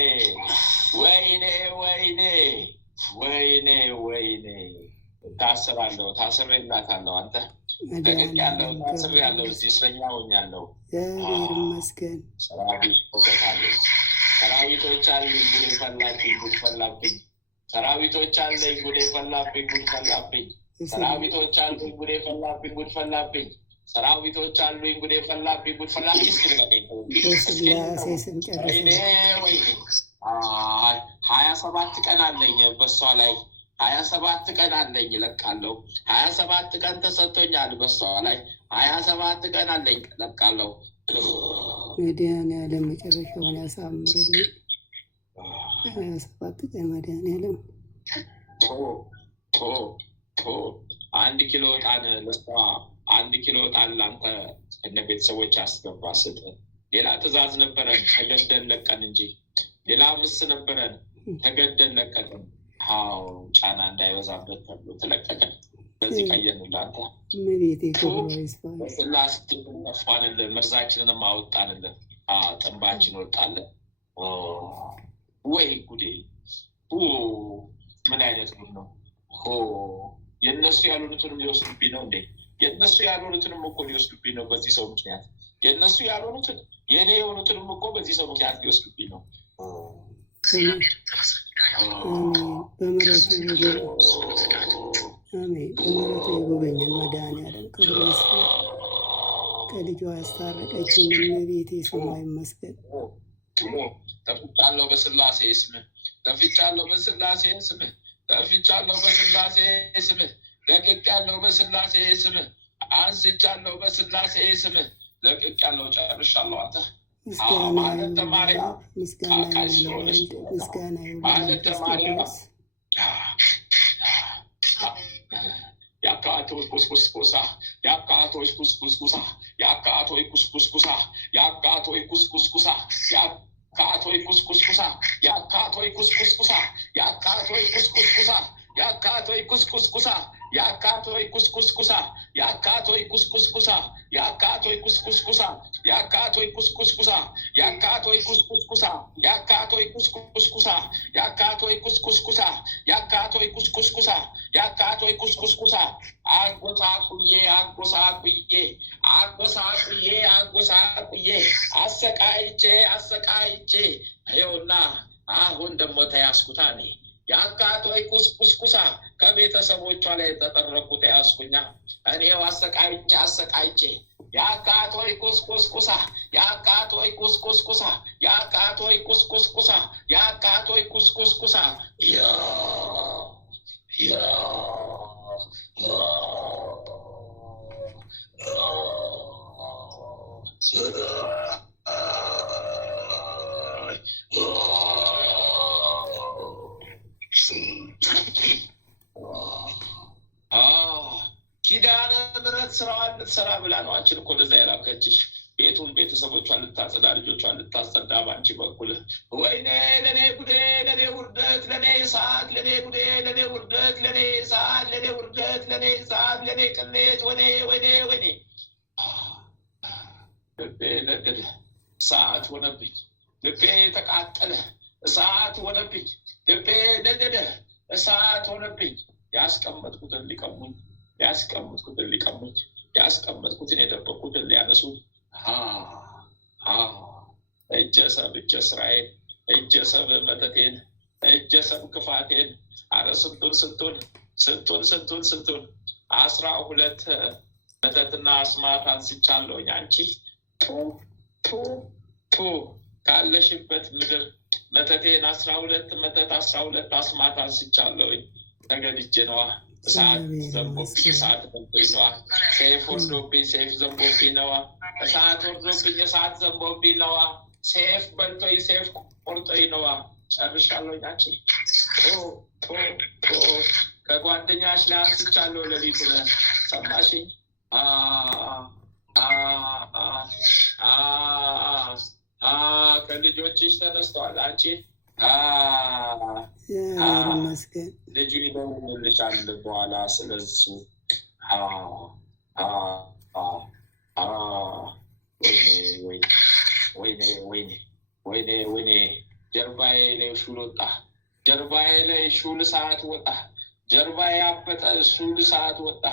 ወይኔ ወይኔ ወይኔ ወይኔ ታስራለሁ። ታስሬላታለሁ። አንተ ደቅቅ ያለው ታስሬ ያለው እዚህ እስረኛ ሆኛለሁ። እግዚአብሔር ይመስገን። ሰራዊቶች አሉኝ ጉዴ ፈላብኝ ጉድ ፈላብኝ። ሰራዊቶች አለኝ ጉዴ ፈላብኝ ጉድ ፈላብኝ። ሰራዊቶች አሉኝ ጉዴ ፈላብኝ ጉድ ፈላብኝ። ሰራዊቶች አሉኝ ጉዴ ፈላብኝ ጉድ ፈላብኝ። በስላሴ ስም ጨርሰህ 27 ቀን አለኝ በሷ ላይ 27 ቀን አለኝ እለቃለሁ። 27 ቀን ተሰጥቶኛል በሷ ላይ 27 ቀን አለኝ እለቃለሁ። መድኃኒዓለም መጨረሻውን ያሳምርልኝ። 27 ቀን መድኃኒዓለም 1 ኪሎ ዕጣን ለሷ 1 ኪሎ ዕጣን አንተ እነ ቤተሰቦች አስገባ ስጥ። ሌላ ትእዛዝ ነበረን ተገደን ለቀን እንጂ ሌላ ምስ ነበረን ተገደን ለቀቅን። አዎ ጫና እንዳይበዛበት ተብሎ ተለቀቀን። በዚህ ቀየርን ላንተ ስላስ ነፋንልን፣ መርዛችንን አወጣንልን፣ ጥንባችን ወጣለን። ወይ ጉዴ! ምን አይነት ጉድ ነው! የእነሱ ያልሆኑትንም ሊወስዱብኝ ነው እንዴ? የእነሱ ያልሆኑትንም እኮ ሊወስዱብኝ ነው በዚህ ሰው ምክንያት። የእነሱ ያልሆኑትን የእኔ የሆኑትንም እኮ በዚህ ሰው ምክንያት ሊወስዱብኝ ነው። በምሕረቱ የጎበኘን መድኃኒዓለም ክብር ይስፋ። ከልጇ ያስታረቀችን እመቤቴ ስሟ ይመስገን። ተፍቻለሁ በስላሴ ስምህ፣ ተፍቻለሁ በስላሴ ስምህ፣ ተፍቻለሁ በስላሴ ስምህ፣ ለቅቄያለሁ በስላሴ ስምህ፣ አንስቻለሁ በስላሴ ስምህ፣ ለቅቄያለሁ፣ ጨርሻለሁ። አንተ ማለት ተማሪያ ምስጋና ማለት ተማሪያ ያካቶች ኩስኩስኩሳ ያካቶች ኩስኩስኩሳ ያካቶች ኩስኩስኩሳ ያካቶች ኩስኩስኩሳ ያካቶች ኩስኩስኩሳ ያካቶች ኩስኩስኩሳ ያካቶች ኩስኩስኩሳ ያካቶይ ኩስኩስኩሳ ያካቶይ ኩስኩስኩሳ ያካቶይ ኩስኩስኩሳ ያካቶይ ኩስኩስኩሳ ያካቶይ ኩስኩስኩሳ ያካቶይ ኩስኩስኩሳ ያካቶይ ኩስኩስኩሳ ያካቶይ ኩስኩስኩሳ ያካቶይ ኩስኩስኩሳ ያካቶይ ኩስኩስኩሳ አጎሳቁዬ አጎሳቁዬ አጎሳቁዬ አጎሳቁዬ አሰቃይቼ አሰቃይቼ ይኸውና አሁን ደግሞ ተያዝኩታ እኔ ያካቶይ ኩስኩስኩሳ ከቤተሰቦቿ ላይ የተጠረኩት ያስኩኛ እኔው አሰቃይቼ አሰቃይቼ ያካቶይ ኩስኩስኩሳ ያካቶይ ኩስኩስኩሳ ያካቶይ ኩስኩስኩሳ ያካቶይ ኩስኩስኩሳ ኪዳነ ምሕረት ስራዋን ልትሰራ ብላ ነው አንቺን እኮ እንደዛ የላከችሽ። ቤቱን ቤተሰቦቿን ልታጸዳ፣ ልጆቿን ልታጸዳ በአንቺ በኩል። ወይኔ ለእኔ ጉዴ፣ ለእኔ ውርደት፣ ለእኔ እሳት፣ ለእኔ ጉዴ፣ ለእኔ ውርደት፣ ለእኔ እሳት፣ ለእኔ ውርደት፣ ለእኔ እሳት፣ ለእኔ ቅሌት፣ ወይኔ ወይኔ ወይኔ። ልቤ ነደደ፣ እሳት ሆነብኝ። ልቤ ተቃጠለ፣ እሳት ሆነብኝ። ልቤ ነደደ፣ እሳት ሆነብኝ። ያስቀመጥኩትን ሊቀሙኝ፣ ያስቀመጥኩትን ሊቀሙኝ፣ ያስቀመጥኩትን የደበቁትን ሊያነሱት። እጀሰብ እጀ ስራዬን፣ እጀሰብ መተቴን፣ እጀሰብ ክፋቴን። አረ ስንቱን ስንቱን ስንቱን ስንቱን ስንቱን 12 መተትና አስማት አንስቻለሁኝ። አንቺ ካለሽበት ምድር መተቴን 12 መተት 12 አስማት አንስቻለሁኝ። ተገድጄ ነዋ። እሳት ዘንቦብኝ እሳት ዘንቦብኝ ነዋ። ሰይፍ ወርዶብኝ ሰይፍ ዘንቦብኝ ነዋ። እሳት ወርዶብኝ እሳት ዘንቦብኝ ነዋ። ሰይፍ በልቶኝ ሰይፍ ቆርጦኝ ነዋ። ጨርሻለሁኝ። አንቺ ከጓደኛሽ ላይ አንስቻለሁ። ሌሊቱን ሰማሽኝ? ከልጆችሽ ተነስተዋል። አንቺ ልጁ ይደውልልሻል በኋላ። ስለሱ ወይኔ ጀርባዬ ላይ ሹል ወጣ። ጀርባዬ ላይ ሹል ሰዓት ወጣ። ጀርባዬ ያበጠ ሹል ሰዓት ወጣ።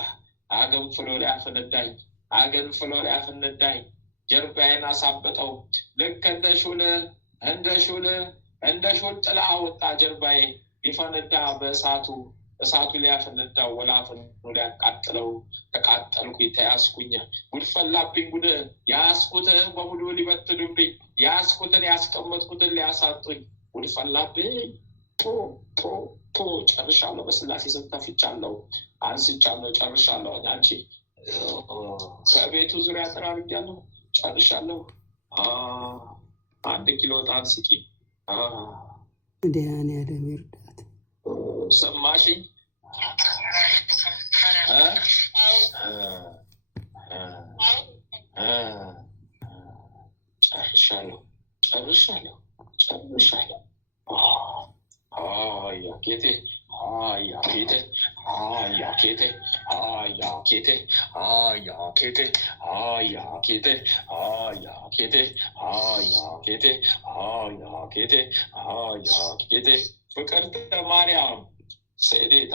አገንፍሎ ሊያፈነዳኝ፣ አገንፍሎ ሊያፈነዳኝ ጀርባዬን አሳበጠው። ልክ እንደ ሹል እንደ ሹል ጥላ ወጣ ጀርባዬ ሊፈነዳ በእሳቱ። እሳቱ ሊያፈነዳው ወላፈኑ ሊያቃጥለው። ተቃጠልኩ፣ ተያዝኩኝ። ጉድ ፈላብኝ ጉድ። ያስኩትን በሙሉ ሊበትኑብኝ፣ ያስኩትን ያስቀመጥኩትን ሊያሳጡኝ። ጉድ ፈላብኝ። ጨርሻለሁ። በስላሴ ስም ተፍቻለሁ፣ አንስቻለሁ፣ ጨርሻለሁ። አንቺ ከቤቱ ዙሪያ ተራርጃለሁ፣ ጨርሻለሁ። 1 ኪሎ ዕጣን ስጪ። መድኃኒዓለም ይርዳት። ሰማሽኝ? ጨርሻለሁ ጨርሻለሁ ጨርሻለሁ። ያኬቴ ያኬቴ ያኬቴ ያኬቴ ያኬቴ ያኬቴ ያኬቴ ያኬቴ ያኬቴ ያኬቴ ፍቅርተ ማርያም ሰሌታ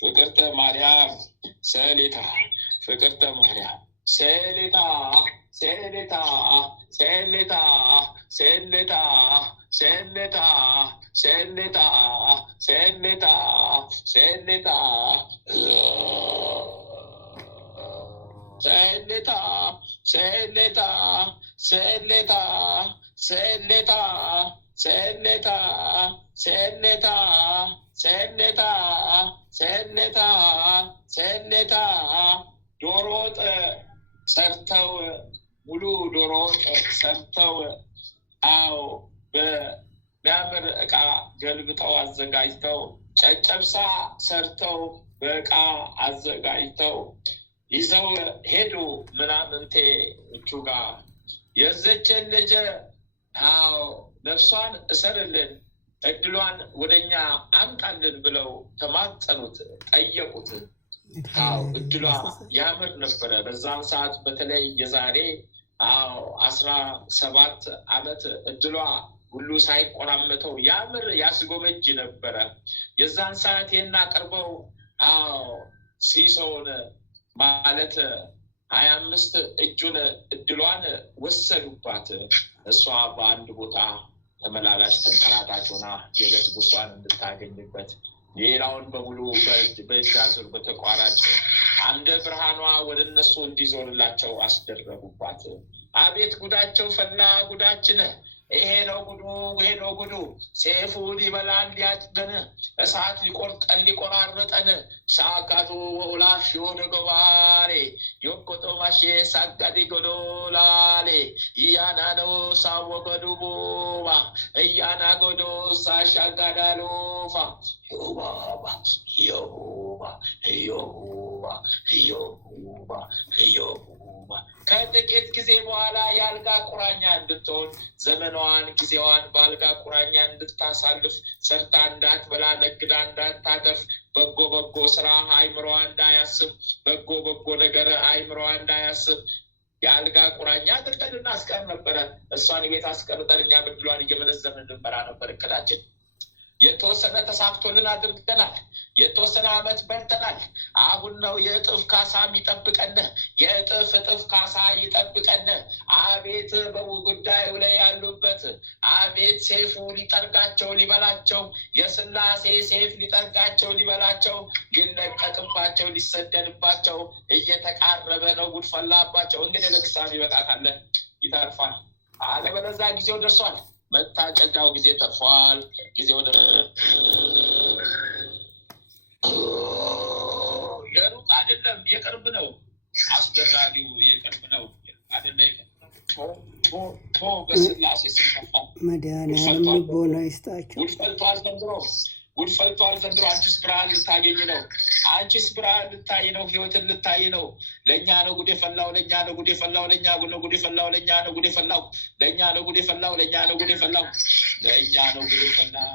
ፍቅርተ ማርያም ሰሌታ ፍቅርተ ማርያም ሰሌታ ሰሌታ ሰሌታ ሰሌታ ሰሌታ ሰሌታ ሰሌታ ሰሌታ ሰሌታ ሰሌታ ሰሌታ ሰሌታ ሰሌታ ሰሌታ ሰሌታ ሰሌታ ሰሌታ ዶሮ ወጥ ሰርተው ሙሉ ዶሮ ወጥ ሰርተው አዎ በሚያምር ዕቃ ገልብጠው አዘጋጅተው ጨጨብሳ ሰርተው በዕቃ አዘጋጅተው ይዘው ሄዱ። ምናምንቴ እቹ ጋር የዘችን ልጅ አዎ ነፍሷን እሰርልን እድሏን ወደኛ አምጣልን ብለው ተማጸኑት፣ ጠየቁት። አዎ እድሏ ያምር ነበረ። በዛም ሰዓት በተለይ የዛሬ 17 ዓመት እድሏ ሁሉ ሳይቆራመተው ያምር ያስጎመጅ ነበረ። የዛን ሰዓት የናቀርበው ሲሶውን ማለት 25 እጁን እድሏን ወሰዱባት። እሷ በአንድ ቦታ ተመላላሽ ተንከራታች ሆና የዕለት ጉርሷን እንድታገኝበት ሌላውን በሙሉ በእጅ አዙር በተቋራጭ አንደ ብርሃኗ ወደ እነሱ እንዲዞርላቸው አስደረጉባት። አቤት ጉዳቸው ፈላ ጉዳችን! ይሄ ነው ጉዱ፣ ይሄ ነው ጉዱ! ሴፉን ይበላል ሊያጭደን፣ እሳት ሊቆርጠን ሊቆራርጠን፣ ሻካቱ ወላሽ የሆነ ገባሬ የቆጦ ማሼ ሳጋዲ ጎዶላሌ እያና ነው ሳወገዱ ቦባ እያና ጎዶ ሳሻጋዳሎፋ ዮባባ ዮባ ዮባ ዮባ ዮባ ከጥቂት ጊዜ በኋላ የአልጋ ቁራኛ እንድትሆን ዘመኗን ጊዜዋን በአልጋ ቁራኛ እንድታሳልፍ ሰርታ እንዳትበላ ነግዳ እንዳታተርፍ በጎ በጎ ስራ አይምሮዋ እንዳያስብ በጎ በጎ ነገር አይምሮዋ እንዳያስብ የአልጋ ቁራኛ አድርገን እናስቀር ነበረ። እሷን ቤት አስቀርጠን እኛ ብድሏን እየመነዘርን እንድንበላ ነበር እቅዳችን። የተወሰነ ተሳክቶልን አድርገናል። የተወሰነ ዓመት በልተናል። አሁን ነው የእጥፍ ካሳ የሚጠብቀን፣ የእጥፍ እጥፍ ካሳ ይጠብቀን። አቤት በጉዳዩ ላይ ያሉበት አቤት ሴፉ ሊጠርጋቸው ሊበላቸው፣ የስላሴ ሴፍ ሊጠርጋቸው ሊበላቸው፣ ሊለቀቅባቸው ሊሰደድባቸው እየተቃረበ ነው። ጉድ ፈላባቸው። እንግዲህ ለክሳም ይበቃታል፣ ይተርፋል። አለበለዛ ጊዜው ደርሷል። መታጨዳው ጊዜ ተርፏል። ጊዜው የሩቅ አይደለም የቅርብ ነው። አስደራጊው የቅርብ ነው አይደለም። በስላሴ ስንከፋ መድኃኒዓለም ልቦና ይስጣቸው። ጉድ ፈልቷል ዘንድሮ፣ ጉድ ፈልቷል ዘንድሮ። አንቺስ ብርሃን ልታገኝ ነው። አንቺስ ብርሃን ልታይ ነው። ህይወትን ልታይ ነው። ለእኛ ነው ጉድ የፈላው፣ ለእኛ ነው ጉድ የፈላው፣ ለእኛ ነው ጉድ የፈላው፣ ለእኛ ነው ጉድ የፈላው፣ ለእኛ ነው ጉድ የፈላው፣ ለእኛ ነው ጉድ የፈላው፣ ለእኛ ነው ጉድ የፈላው።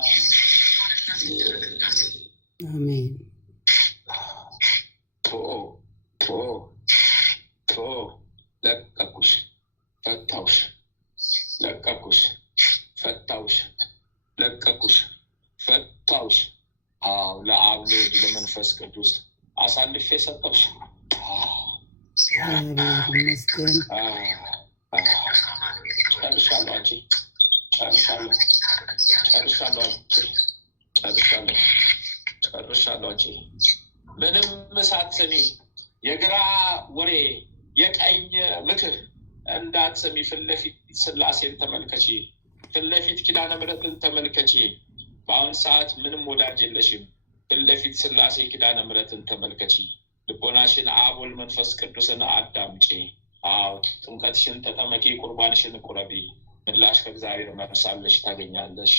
አሜን። ለቀኩሽ፣ ፈታውሽ፣ ለቀኩሽ፣ ፈታውሽ፣ ለቀኩሽ፣ ፈታውሽ። ለአብ ለወልድ ለመንፈስ ቅዱስ አሳልፌ ሰጠውሽ። ይመስገን። ጨርሻለሁ አንቺ፣ ጨርሻለሁ፣ ጨርሻለሁ፣ ጨርሻለሁ፣ ጨርሻለሁ አንቺ። ምንም ሳትሰሚ የግራ ወሬ የቀኝ ምክር እንዳትሰሚ ፊት ለፊት ስላሴን ተመልከቺ፣ ፊት ለፊት ኪዳነ ምሕረትን ተመልከቺ። በአሁን ሰዓት ምንም ወዳጅ የለሽም። ፊት ለፊት ስላሴ ኪዳነ ምሕረትን ተመልከቺ። ልቦናሽን አብ ወልድ መንፈስ ቅዱስን አዳምጪ። ጥምቀትሽን ተጠመቂ፣ ቁርባንሽን ቁረቢ። ምላሽ ከእግዚአብሔር መልሳለሽ ታገኛለሽ።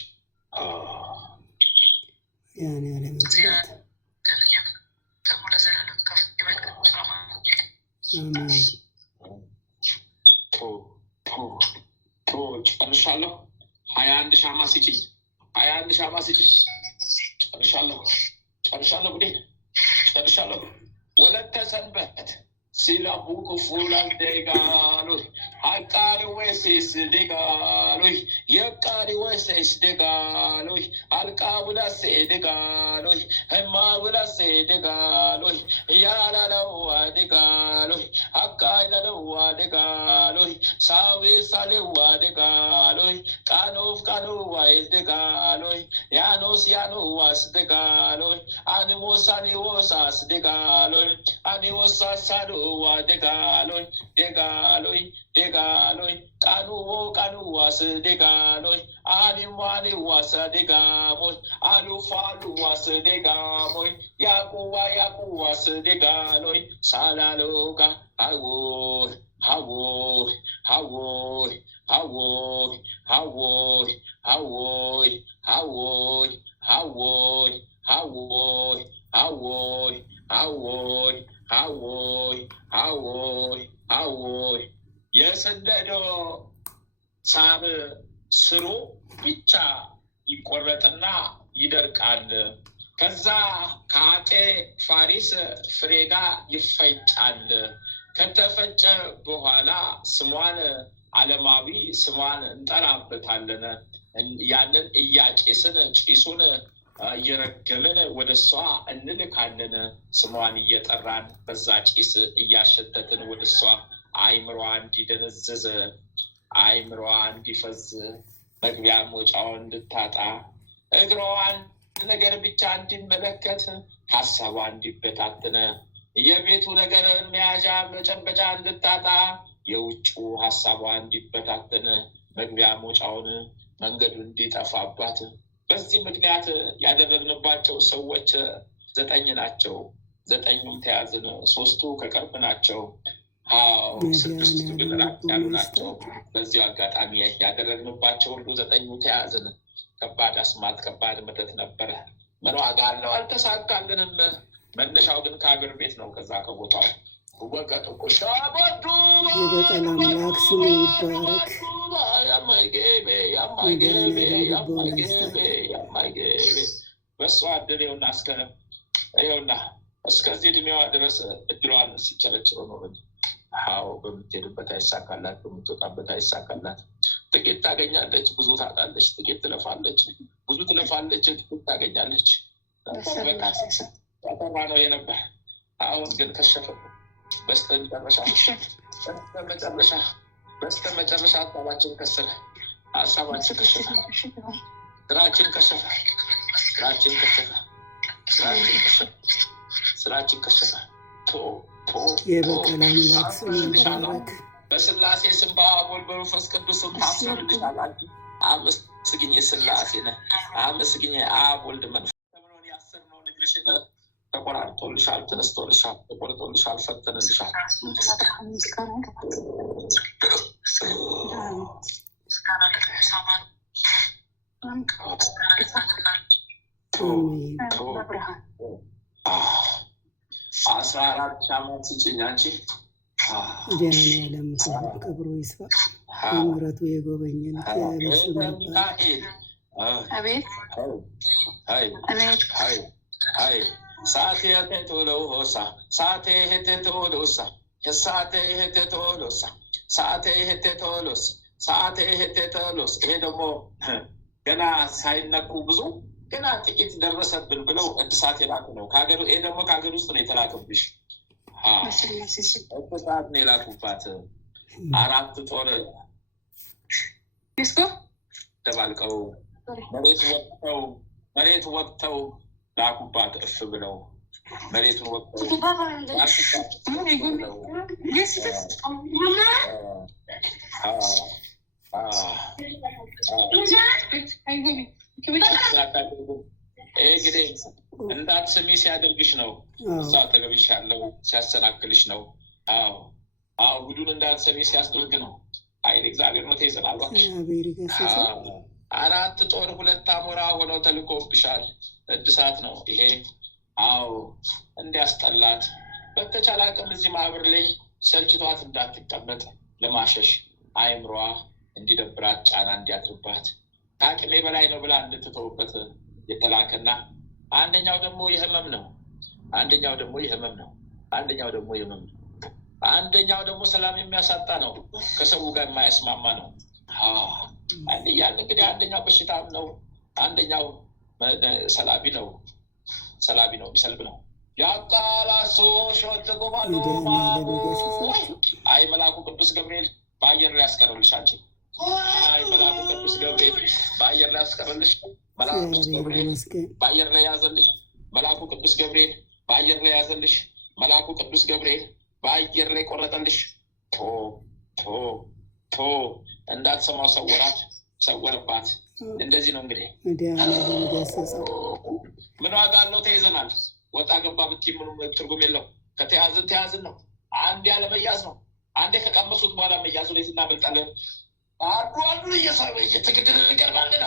ያን ያለ መስራት ቶ ሻማ ስጪኝ፣ 21 ሻማ ስጪኝ። ጨርሻለሁ ጉዴ ጨርሻለሁ። ወለተ ሰንበት ሲላቡ ክፉላል ደጋሎይ አቃሪ ወይሴስ ደጋሎይ የቃሪ ወይሴስ ደጋሎይ አልቃ ብላሴ ደጋሎይ ህማ ብላሴ ደጋሎይ ያላለዋ ደጋሎይ አቃይለለዋ ደጋሎይ ሳዌ ሳሌዋ ደጋሎይ ቃኖፍ ቃኖዋይስ ደጋሎይ ያኖስ ያኖዋስ ደጋሎይ አኒሞስ አኒዎሳስ ደጋሎይ አኒዎሳ ሳዶ ደጋሎይ ደጋሎይ ደጋሎይ ቃኑዋስ ደጋሎይ አኒዋስ ደጋሞይ አሉፋሉዋስ ደጋሞይ ያቁዋስ ደጋሎይ ሳላሎጋ አዎይ አዎይ አዎይ አዎይ አዎይ አዎይ አዎይ አዎይ አዎይ አዎይ አዎይ አዎይ አዎይ አዎይ የስንደዶ ሳር ስሩ ብቻ ይቆረጥና ይደርቃል። ከዛ ከአጤ ፋሪስ ፍሬ ጋር ይፈጫል። ከተፈጨ በኋላ ስሟን ዓለማዊ ስሟን እንጠራበታለን። ያንን እያቄስን ጭሱን እየረገምን ወደ እሷ እንልካለን። ስሟን እየጠራን በዛ ጭስ እያሸተትን ወደ እሷ አይምሯ እንዲደነዘዘ አይምሯ እንዲፈዝ መግቢያ መውጫውን እንድታጣ እግሯን ነገር ብቻ እንዲመለከት ሀሳቧ እንዲበታትነ የቤቱ ነገር መያዣ መጨበጫ እንድታጣ የውጩ ሀሳቧ እንዲበታትን መግቢያ መውጫውን መንገዱ እንዲጠፋባት በዚህ ምክንያት ያደረግንባቸው ሰዎች 9 ናቸው። 9ኙም ተያዝን፣ 3ቱ ከቅርብ ናቸው። 6ቱ ግን ራቅ ያሉ ናቸው። በዚሁ አጋጣሚ ያደረግንባቸው ሁሉ 9ኙ ተያዝን። ከባድ አስማት ከባድ መተት ነበረ። ምን ዋጋ አለው? አልተሳካልንም። መነሻው ግን ከሀገር ቤት ነው። ከዛ ከቦታው የበቀል አምላክ ስሙ ይባረክ። በሷ እድል ይኸውና እስከዚህ እድሜዋ ድረስ እድሏን ስቸረችረው ነው። አዎ በምትሄድበት አይሳካላት፣ በምትወጣበት አይሳካላት። ጥቂት ታገኛለች፣ ብዙ ታጣለች። ጥቂት ትለፋለች፣ ብዙ ትለፋለች፣ ጥቂት ታገኛለች። ጠራ ነው የነበር። አሁን ግን ከሸፈ። በስተመጨረሻ ሀሳባችን ከሰረ። ሀሳባችን ከሸፈ። ስራችን ከሸፈ። ስራችን ከሸፈ። የበቀል አምላክ ስሙ ይባረክ። በስላሴ ስም በአብ ወልድ በመንፈስ ቅዱስ ስም ታስርልሻላችሁ። አመስግኝ ስላሴ ነህ። አመስግኝ አብ ወልድ መንፈስ ተብሎን ያሰርነው ንግርሽን ተቆራርጦልሻል፣ ተነስቶልሻል፣ ተቆርጦልሻል፣ ፈተንልሻል። አስራ 14 ዓመት ስጭኝ አንቺ መድኃኒዓለም ክብሩ ይስፋ። በምሕረቱ የጎበኘን እግዚአብሔር ስሙ ይባረክ። ሳቴ ሄቴቶሎሳ ሳቴ ሄቴቶሎሳ ሳቴ ሄቴቶሎሳ ሳቴ ሄቴቶሎስ ሳቴ ሄቴቶሎስ። ይሄ ደግሞ ገና ሳይነኩ ብዙ ገና ጥቂት ደረሰብን ብለው እድሳት የላኩ ነው ከሀገሩ። ይሄ ደግሞ ከሀገር ውስጥ ነው የተላከብሽ። እድሳት ነው የላኩባት። 4 ጦር ደባልቀው መሬት ወቅተው ላኩባት። እፍ ብለው መሬቱን ወቅተው እንግዲህ እንዳትስሚ ሲያደርግሽ ነው። እዛ አጠገብሽ ያለው ሲያሰናክልሽ ነው። ጉዱን እንዳትሰሚ ሲያስደርግ ነው። ኃይል እግዚአብሔር ነው። ተይዘናል። 4 ጦር 2 አሞራ ሆነው ተልኮብሻል። እድሳት ነው ይሄ። እንዲያስጠላት በተቻለ አቅም እዚህ ማህበር ላይ ሰልችቷት እንዳትቀመጥ ለማሸሽ አይምሯ እንዲደብራት ጫና እንዲያድርባት ከአቅሜ በላይ ነው ብላ እንድትተውበት የተላከና አንደኛው ደግሞ የህመም ነው። አንደኛው ደግሞ ሰላም የሚያሳጣ ነው። ከሰው ጋር የማያስማማ ነው። አንደኛው እንግዲህ አንደኛው በሽታም ነው፣ አንደኛው ሰላቢ ነው፣ የሚሰልብ ነው። ያቃላሶ ሾት ጎባዶ አይ መልአኩ ቅዱስ ገብርኤል በአየር ላይ ያስቀርልሽ። አንቺ አይ መልአኩ ቅዱስ ገብርኤል በአየር ላይ ያስቀርልሽ። መልአኩ ቅዱስ ገብርኤል በአየር ላይ ያዘልሽ። መልአኩ ቅዱስ ገብርኤል በአየር ላይ ያዘልሽ። መልአኩ ቅዱስ ገብርኤል በአየር ላይ ቆረጠልሽ። እንዳትሰማው ሰወረባት። እንደዚህ ነው እንግዲህ ምን ዋጋ አለው? ተይዘናል። ወጣ ገባ ብትይ ምንም ትርጉም የለው። ከተያዝን ነው። አንድ ያለ መያዝ ነው። አንዴ ከቀመሱት በኋላ መያዙ ላይ እናመልጣለን። አንዱ እየሳበ እየተገደለ እንቀርባለን።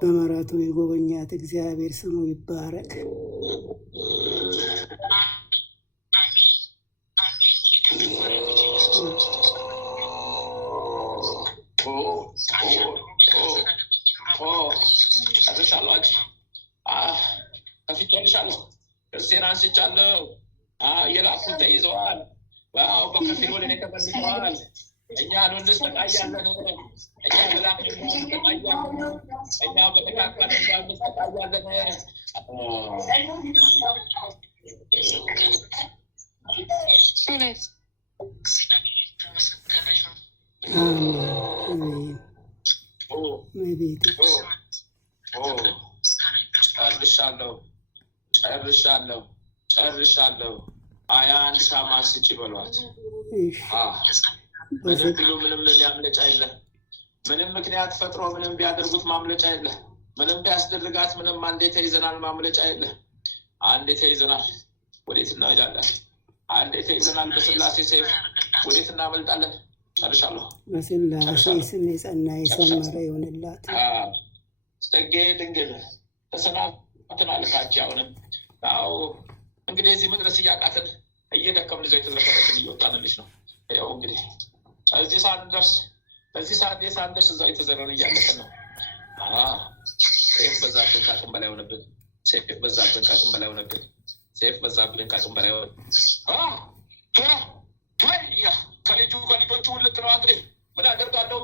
በመራቱ የጎበኛት እግዚአብሔር ስሙ ይባረክ። ከፊቻለሁ ክርስቲያን አንስቻለሁ። የላኩት ተይዘዋል። በከፊል ወደ ተመልሰዋል። እኛ እንሰቃያለን። እኛ በላክ እንሰቃያለን። እኛ በተካከለ እንሰቃያለን። ጨርሻለሁ። 21 ሻማ ስጪ በሏት። ምንም ያምለጫ የለ። ምንም ምክንያት ፈጥሮ ምንም ቢያደርጉት ማምለጫ የለ። ምንም ቢያስደርጋት ምንም አንዴ ተይዘናል፣ ማምለጫ የለ። አንዴ ተይዘናል፣ ወዴት እንሄዳለን? አንዴ ተይዘናል በስላሴ ሰይፍ፣ ወዴት እናመልጣለን? ጨርሻለሁ። በስላሴ ስም የጸና የሰመረ ይሆንላት። ጽጌ ድንግል ተሰናብተናል ካንቺ። አሁንም እንግዲህ እዚህ መድረስ እያቃተን እየደከምን እዛው የተዝረከረክን እየወጣንልሽ ነው። ያው እንግዲህ በዚህ ሰዓት እዛው የተዘረርን እያለቅን ነው። ሰይፍ በዛብን ካቅም በላይ ሆነብን። ከልጆቹ ውልቅ ነው እንግዲህ ምን አደርጋለሁ?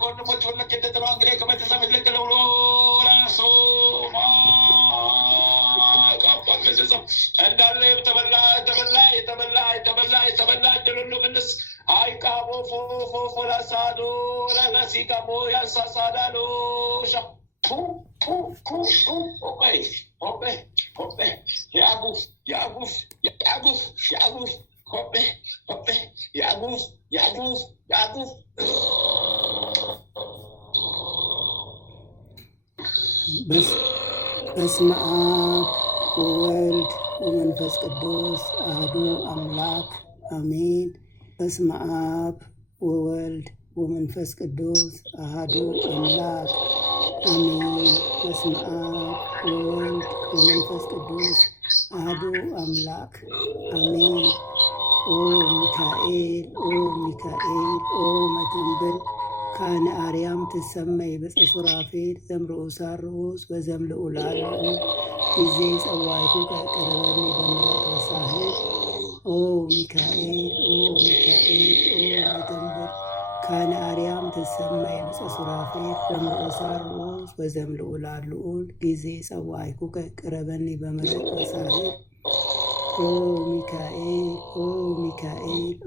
ከወንድሞች ውልቅ የት ነው እንግዲህ ከቤተሰብ ልቅ ነው ብሎ ራሱ እንዳለ የተበላ ድልሉ ምንስ አይቃቦ ፎላሳዶ ለመሲቃቦ ያሳሳዳሎ በስመ አብ ወወልድ ወመንፈስ ቅዱስ አሐዱ አምላክ አሜን። በስመ አብ ወወልድ ወመንፈስ ቅዱስ አሐዱ አምላክ አሜን። በስመ አብ ወወልድ ወመንፈስ ቅዱስ አሐዱ አምላክ አሜን። ኦ ሚካኤል ኦ መተንብል ካነ አርያም ትሰመይ በጸሱራፌል ዘምርኡሳን ርዑስ ወዘምልኡላን ጊዜ ጸዋይቱ ቀረበኒ በምሕረት ወሳህል ኦ ሚካኤል መተንብል ካነ አርያም ትሰመይ በጸሱራፌል ዘምርኡሳን ርዑስ ወዘምልኡላን ጊዜ ጸዋይቱ ቀረበኒ በምሕረት ወሳህል ኦ ሚካኤል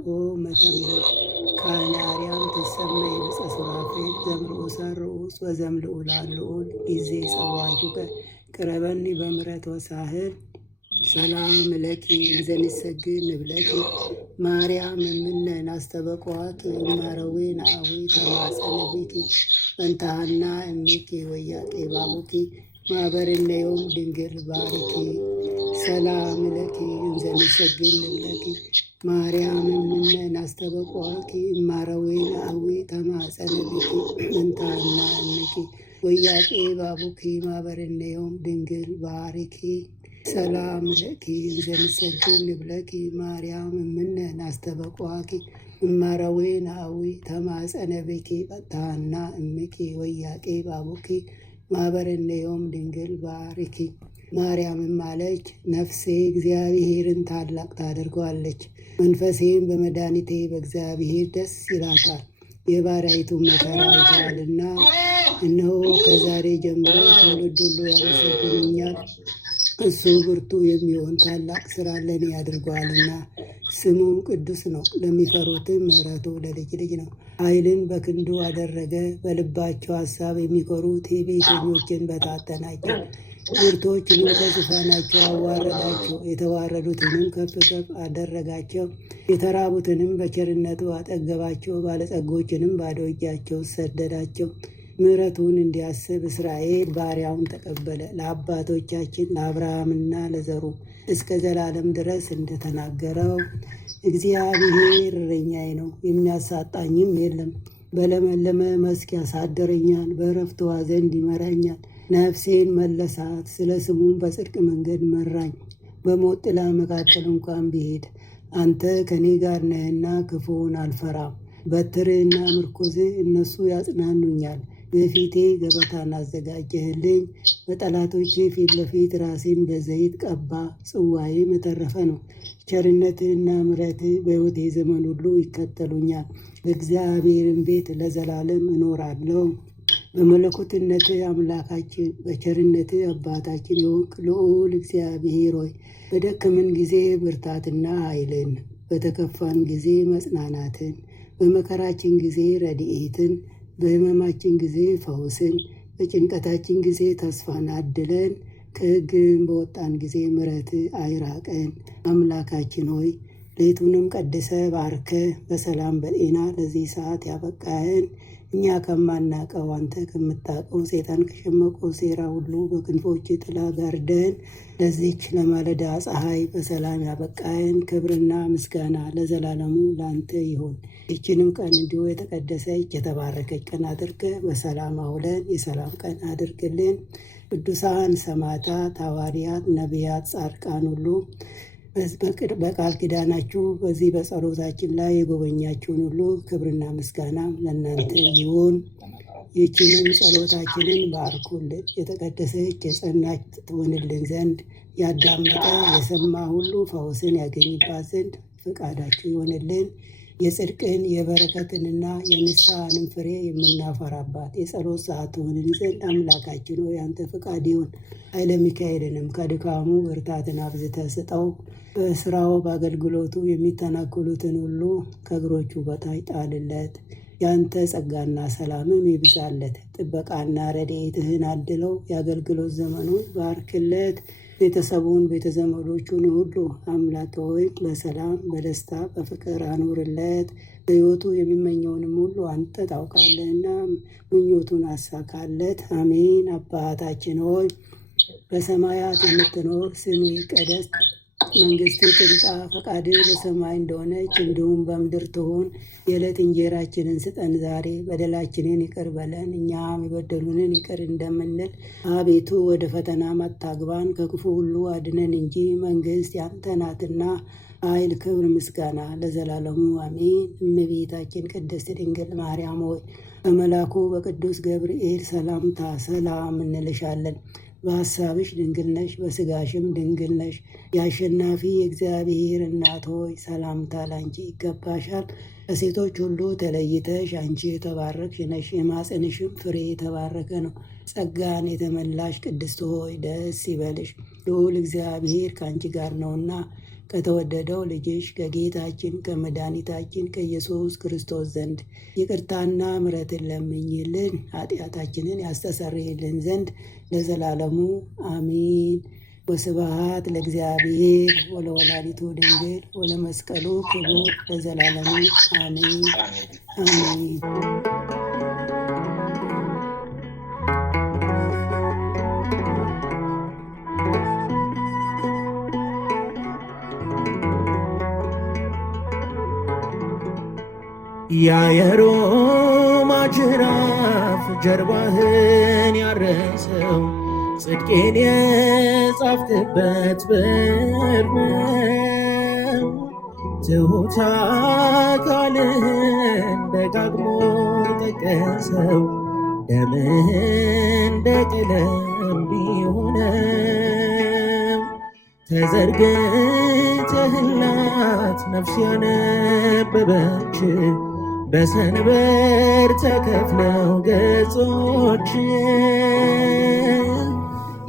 ኦ መተንብል ካነ አርያም ትሰመይ በጸሱራፌል ዘምርኡሳን ርዑስ ወዘምልኡላን ጊዜ ጸዋይቱ ቅረበኒ በምሕረት ወሳህል ሰላም ለኪ ዘንሰግድ ንብለኪ ማርያም እምነ አስተበቋት ማረዌ ነአዊ ተማጸነ ቢኪ እንታሃና እሚኪ ወያቄ ባቡኪ ማህበርነዮም ድንግል ባሪኪ ሰላም ለኪ ዘንሰግድ ንብለኪ ማርያም እምነ አስተበቋት ማረዌ ነአዊ ተማጸነ ቢኪ እንታሃና እሚኪ ወያቄ ባቡኪ ማህበርነዮም ድንግል ባሪኪ ሰላም ለኪ እንዘንሰግድ ንብለኪ ማርያም እምነ ናስተበቋኪ እማረዌ ናዊ ተማጸነ ብኪ ቀጥታና እምኪ ወያቄ ባቡኪ ማበረነዮም ድንግል ባርኪ። ማርያምም አለች፣ ነፍሴ እግዚአብሔርን ታላቅ ታደርገዋለች፣ መንፈሴም በመድኃኒቴ በእግዚአብሔር ደስ ይላታል፣ የባሪያይቱን መከራ አይተዋልና። እነሆ ከዛሬ ጀምሮ ትውልድ ሁሉ ያመሰግኑኛል። እሱ ብርቱ የሚሆን ታላቅ ስራ ለእኔ አድርገዋልና፣ ስሙም ቅዱስ ነው። ለሚፈሩትም ምሕረቱ ለልጅ ልጅ ነው። ኃይልን በክንዱ አደረገ። በልባቸው ሐሳብ የሚኮሩ ትዕቢተኞችን በታተናቸው። ብርቶችንም ከዙፋናቸው አዋረዳቸው። የተዋረዱትንም ከፍ ከፍ አደረጋቸው። የተራቡትንም በቸርነቱ አጠገባቸው። ባለጸጎችንም ባዶ እጃቸው ሰደዳቸው። ምሕረቱን እንዲያስብ እስራኤል ባሪያውን ተቀበለ። ለአባቶቻችን ለአብርሃምና ለዘሩ እስከ ዘላለም ድረስ እንደተናገረው እግዚአብሔር እረኛዬ ነው፣ የሚያሳጣኝም የለም። በለመለመ መስክ ያሳደረኛል፣ በዕረፍት ውኃ ዘንድ ይመራኛል። ነፍሴን መለሳት፣ ስለ ስሙም በጽድቅ መንገድ መራኝ። በሞት ጥላ መካከል እንኳን ብሄድ አንተ ከኔ ጋር ነህና ክፉውን አልፈራም። በትርህና ምርኩዝህ እነሱ ያጽናኑኛል። በፊቴ ገበታን አዘጋጀህልኝ፣ በጠላቶቼ ፊት ለፊት ራሴን በዘይት ቀባ። ጽዋዬም የተረፈ ነው። ቸርነትህና ምሕረትህ በሕይወቴ ዘመን ሁሉ ይከተሉኛል። በእግዚአብሔርን ቤት ለዘላለም እኖራለሁ። በመለኮትነትህ አምላካችን፣ በቸርነትህ አባታችን የሆንክ ልዑል እግዚአብሔር ሆይ፣ በደከመን ጊዜ ብርታትና ኃይልን፣ በተከፋን ጊዜ መጽናናትን፣ በመከራችን ጊዜ ረድኤትን፣ በሕመማችን ጊዜ ፈውስን፣ በጭንቀታችን ጊዜ ተስፋን አድለን፣ ከሕግም በወጣን ጊዜ ምሕረትህ አይራቀን። አምላካችን ሆይ ሌቱንም ቀድሰ ባርከ በሰላም በጤና ለዚህ ሰዓት ያበቃህን እኛ ከማናቀው አንተ ከምታውቀው ሰይጣን ከሸመቀው ሴራ ሁሉ በክንፎች ጥላ ጋርደን ለዚች ለማለዳ ፀሐይ በሰላም ያበቃህን ክብርና ምስጋና ለዘላለሙ ለአንተ ይሁን። ይችንም ቀን እንዲሁ የተቀደሰች የተባረከች ቀን አድርገህ በሰላም አውለን የሰላም ቀን አድርግልን። ቅዱሳን ሰማዕታት፣ ሐዋርያት፣ ነቢያት፣ ጻድቃን ሁሉ በቃል ኪዳናችሁ በዚህ በጸሎታችን ላይ የጎበኛችሁን ሁሉ ክብርና ምስጋና ለእናንተ ይሁን። ይህችንም ጸሎታችንን ባርኩልን። የተቀደሰች የጸናች ትሆንልን ዘንድ ያዳመጠ የሰማ ሁሉ ፈውስን ያገኝባት ዘንድ ፈቃዳችሁ ይሆንልን። የጽድቅን የበረከትንና የንስሐንም ፍሬ የምናፈራባት የጸሎት ሰዓት ትሆንን ዘንድ አምላካችን ሆይ አንተ ፈቃድ ይሁን። ኃይለ ሚካኤልንም ከድካሙ ብርታትን አብዝተህ ስጠው። በስራው በአገልግሎቱ የሚተናኮሉትን ሁሉ ከእግሮቹ በታች ጣልለት። ያንተ ጸጋና ሰላምም ይብዛለት። ጥበቃና ረድኤትህን አድለው። የአገልግሎት ዘመኑን ባርክለት። ቤተሰቡን ቤተዘመዶቹን ሁሉ አምላክ ሆይ በሰላም በደስታ በፍቅር አኑርለት። በሕይወቱ የሚመኘውንም ሁሉ አንተ ታውቃለህና ምኞቱን አሳካለት። አሜን። አባታችን ሆይ በሰማያት የምትኖር ስምህ ይቀደስ፣ መንግሥትህ ትምጣ፣ ፈቃድህ በሰማይ እንደሆነች እንዲሁም በምድር ትሁን። የዕለት እንጀራችንን ስጠን ዛሬ፣ በደላችንን ይቅር በለን እኛም የበደሉንን ይቅር እንደምንል። አቤቱ ወደ ፈተና አታግባን፣ ከክፉ ሁሉ አድነን እንጂ መንግሥት ያንተ ናትና ኃይል፣ ክብር፣ ምስጋና ለዘላለሙ አሜን። እመቤታችን ቅድስት ድንግል ማርያም ሆይ በመልአኩ በቅዱስ ገብርኤል ሰላምታ ሰላም እንልሻለን። በሐሳብሽ ድንግል ነሽ፣ በሥጋሽም ድንግል ነሽ። የአሸናፊ የእግዚአብሔር እናት ሆይ ሰላምታ ላንቺ ይገባሻል። ከሴቶች ሁሉ ተለይተሽ አንቺ የተባረክሽ ነሽ፣ የማኅፀንሽም ፍሬ የተባረከ ነው። ጸጋን የተመላሽ ቅድስት ሆይ ደስ ይበልሽ፣ ልዑል እግዚአብሔር ከአንቺ ጋር ነውና ከተወደደው ልጅሽ ከጌታችን ከመድኃኒታችን ከኢየሱስ ክርስቶስ ዘንድ ይቅርታና ምሕረትን ለምኝልን ኃጢአታችንን ያስተሰርይልን ዘንድ ለዘላለሙ አሜን። ወስብሐት ለእግዚአብሔር ወለወላዲቱ ድንግል ወለመስቀሉ ክቡር ለዘላለሙ አሜን አሜን። ያ የሮማ ጅራፍ ጀርባህን ያረሰው ጽድቄን የጻፍክበት ብዕር ነው። ትሑት አካልህን ደጋግሞ ጠቀሰው ደምህ እንደ ቀለም ቢሆነው ተዘርግተህላት ነፍስ ያነበበች በሰንበር ተከፍለው ገጾች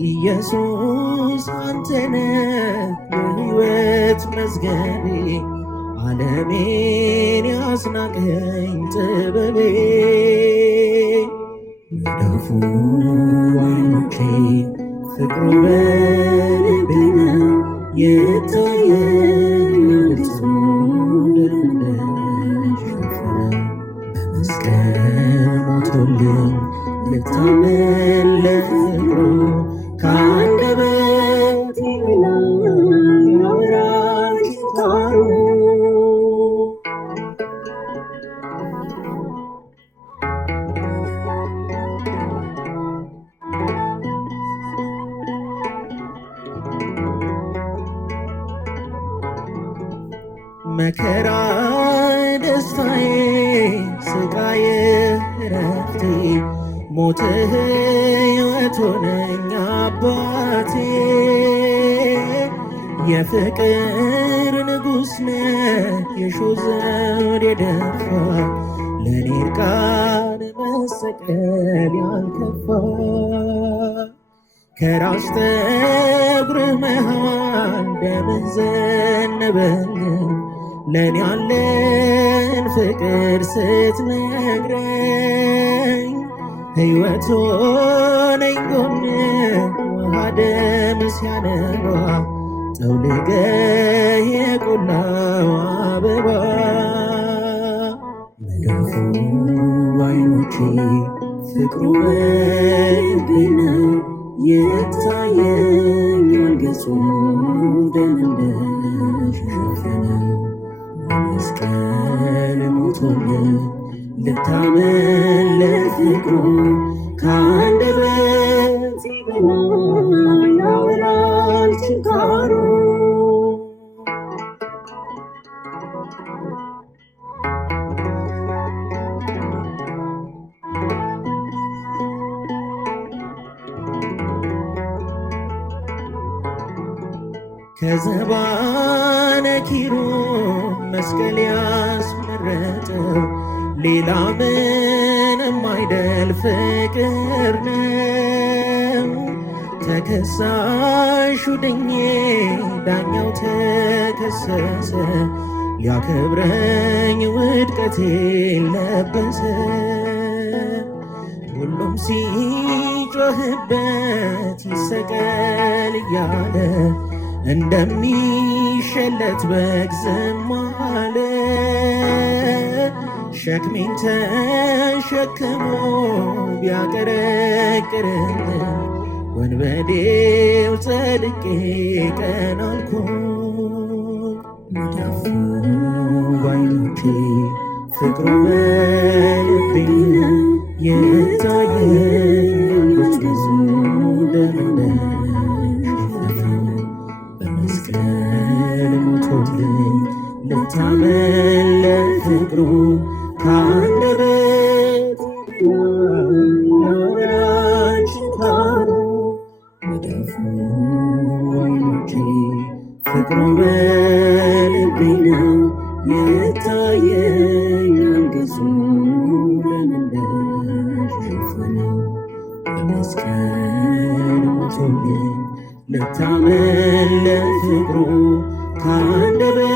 ኢየሱስ አንተነህ የሕይወት መዝገቤ ዓለሜን ያስናቀኝ ጥበቤ መዳፉ ዓይኖቼ ፍቅሩ በልቤ ነው የታየኝ እርሱ እንደሸፈነ በመስቀል ሞቶልኝ ልታመን ለፍቅሩ ከአንደበቴ በላይ ያወራል ችንካሩ መከራ ደስታዬ ስቃዬ እረፍቴ ሞትህ ሕይወት ሆነኝ አባቴ የፍቅር ንጉሥ ነህ የሾህ ዘውድ የደፋ ለእኔ እርቃን መሰቀል ያልከፋ ከራስ ጠጉርህ መሃል ደምህ ዘነበልኝ ለእኔ ያለን ፍቅር ስትነግረኝ ሕይወት ሆነኝ ጎንህ ውሃ ደም ሲያነባ ጠውልገህ የቆላው አበባ መዳፉ ዓይኖቼ ፍቅሩ በልቤ ነው የታየኝ ገጹ ደም እንደሸፈነ በመስቀል ሞቶልኝ ልታመን ለፍቅሩ ከአንደበቴ በላይ ያወራል ችንካሩ ከዘባነ ኪሩብ መስቀል ያስመረጠው ሌላ ምንም አይደል ፍቅር ነው። ተከሳሹ ድኜ ዳኛው ተከሰሰ ሊያከብረኝ ውድቀቴን ለበሰ። ሁሉም ሲጮህበት ይሰቀል እያለ እንደሚሸለት በግ ዝም አለ። ሸክሜን ተሸክሞ ቢያቀረቅርልኝ ወንበዴው ጸድቄ ቀና አልኩ። መዳፉ በዓይኖቼ ፍቅሩ በልቤ የታየኝ ብዙ ደም እንደሸፈነ በመስቀል ሞቶልኝ ልታመን ለፍቅሩ ከአንደበቴ ያወራል ችንካሩ። መዳፉ በዓይኖቼ ፍቅሩ በልቤ ነው የታየኝ ገጹ ደም እንደሸፈነው በመስቀል ሞቶልኝ ልታመን ለፍቅሩ ከአንደበቴ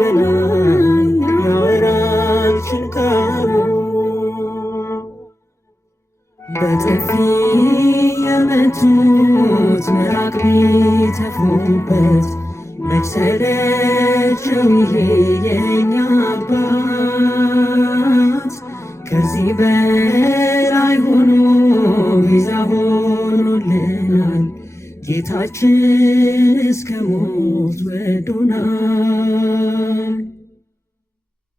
በላይ ያወራል ችንካሩ። በጥፊ የመቱት ምራቅ ቢተፉበት መች ሰለቸው ይሄ የኛ አባት። ከዚህ በላይ ሆኖ ቤዛ ሆኖልናል ጌታችን እስከ ሞት ወዶናል።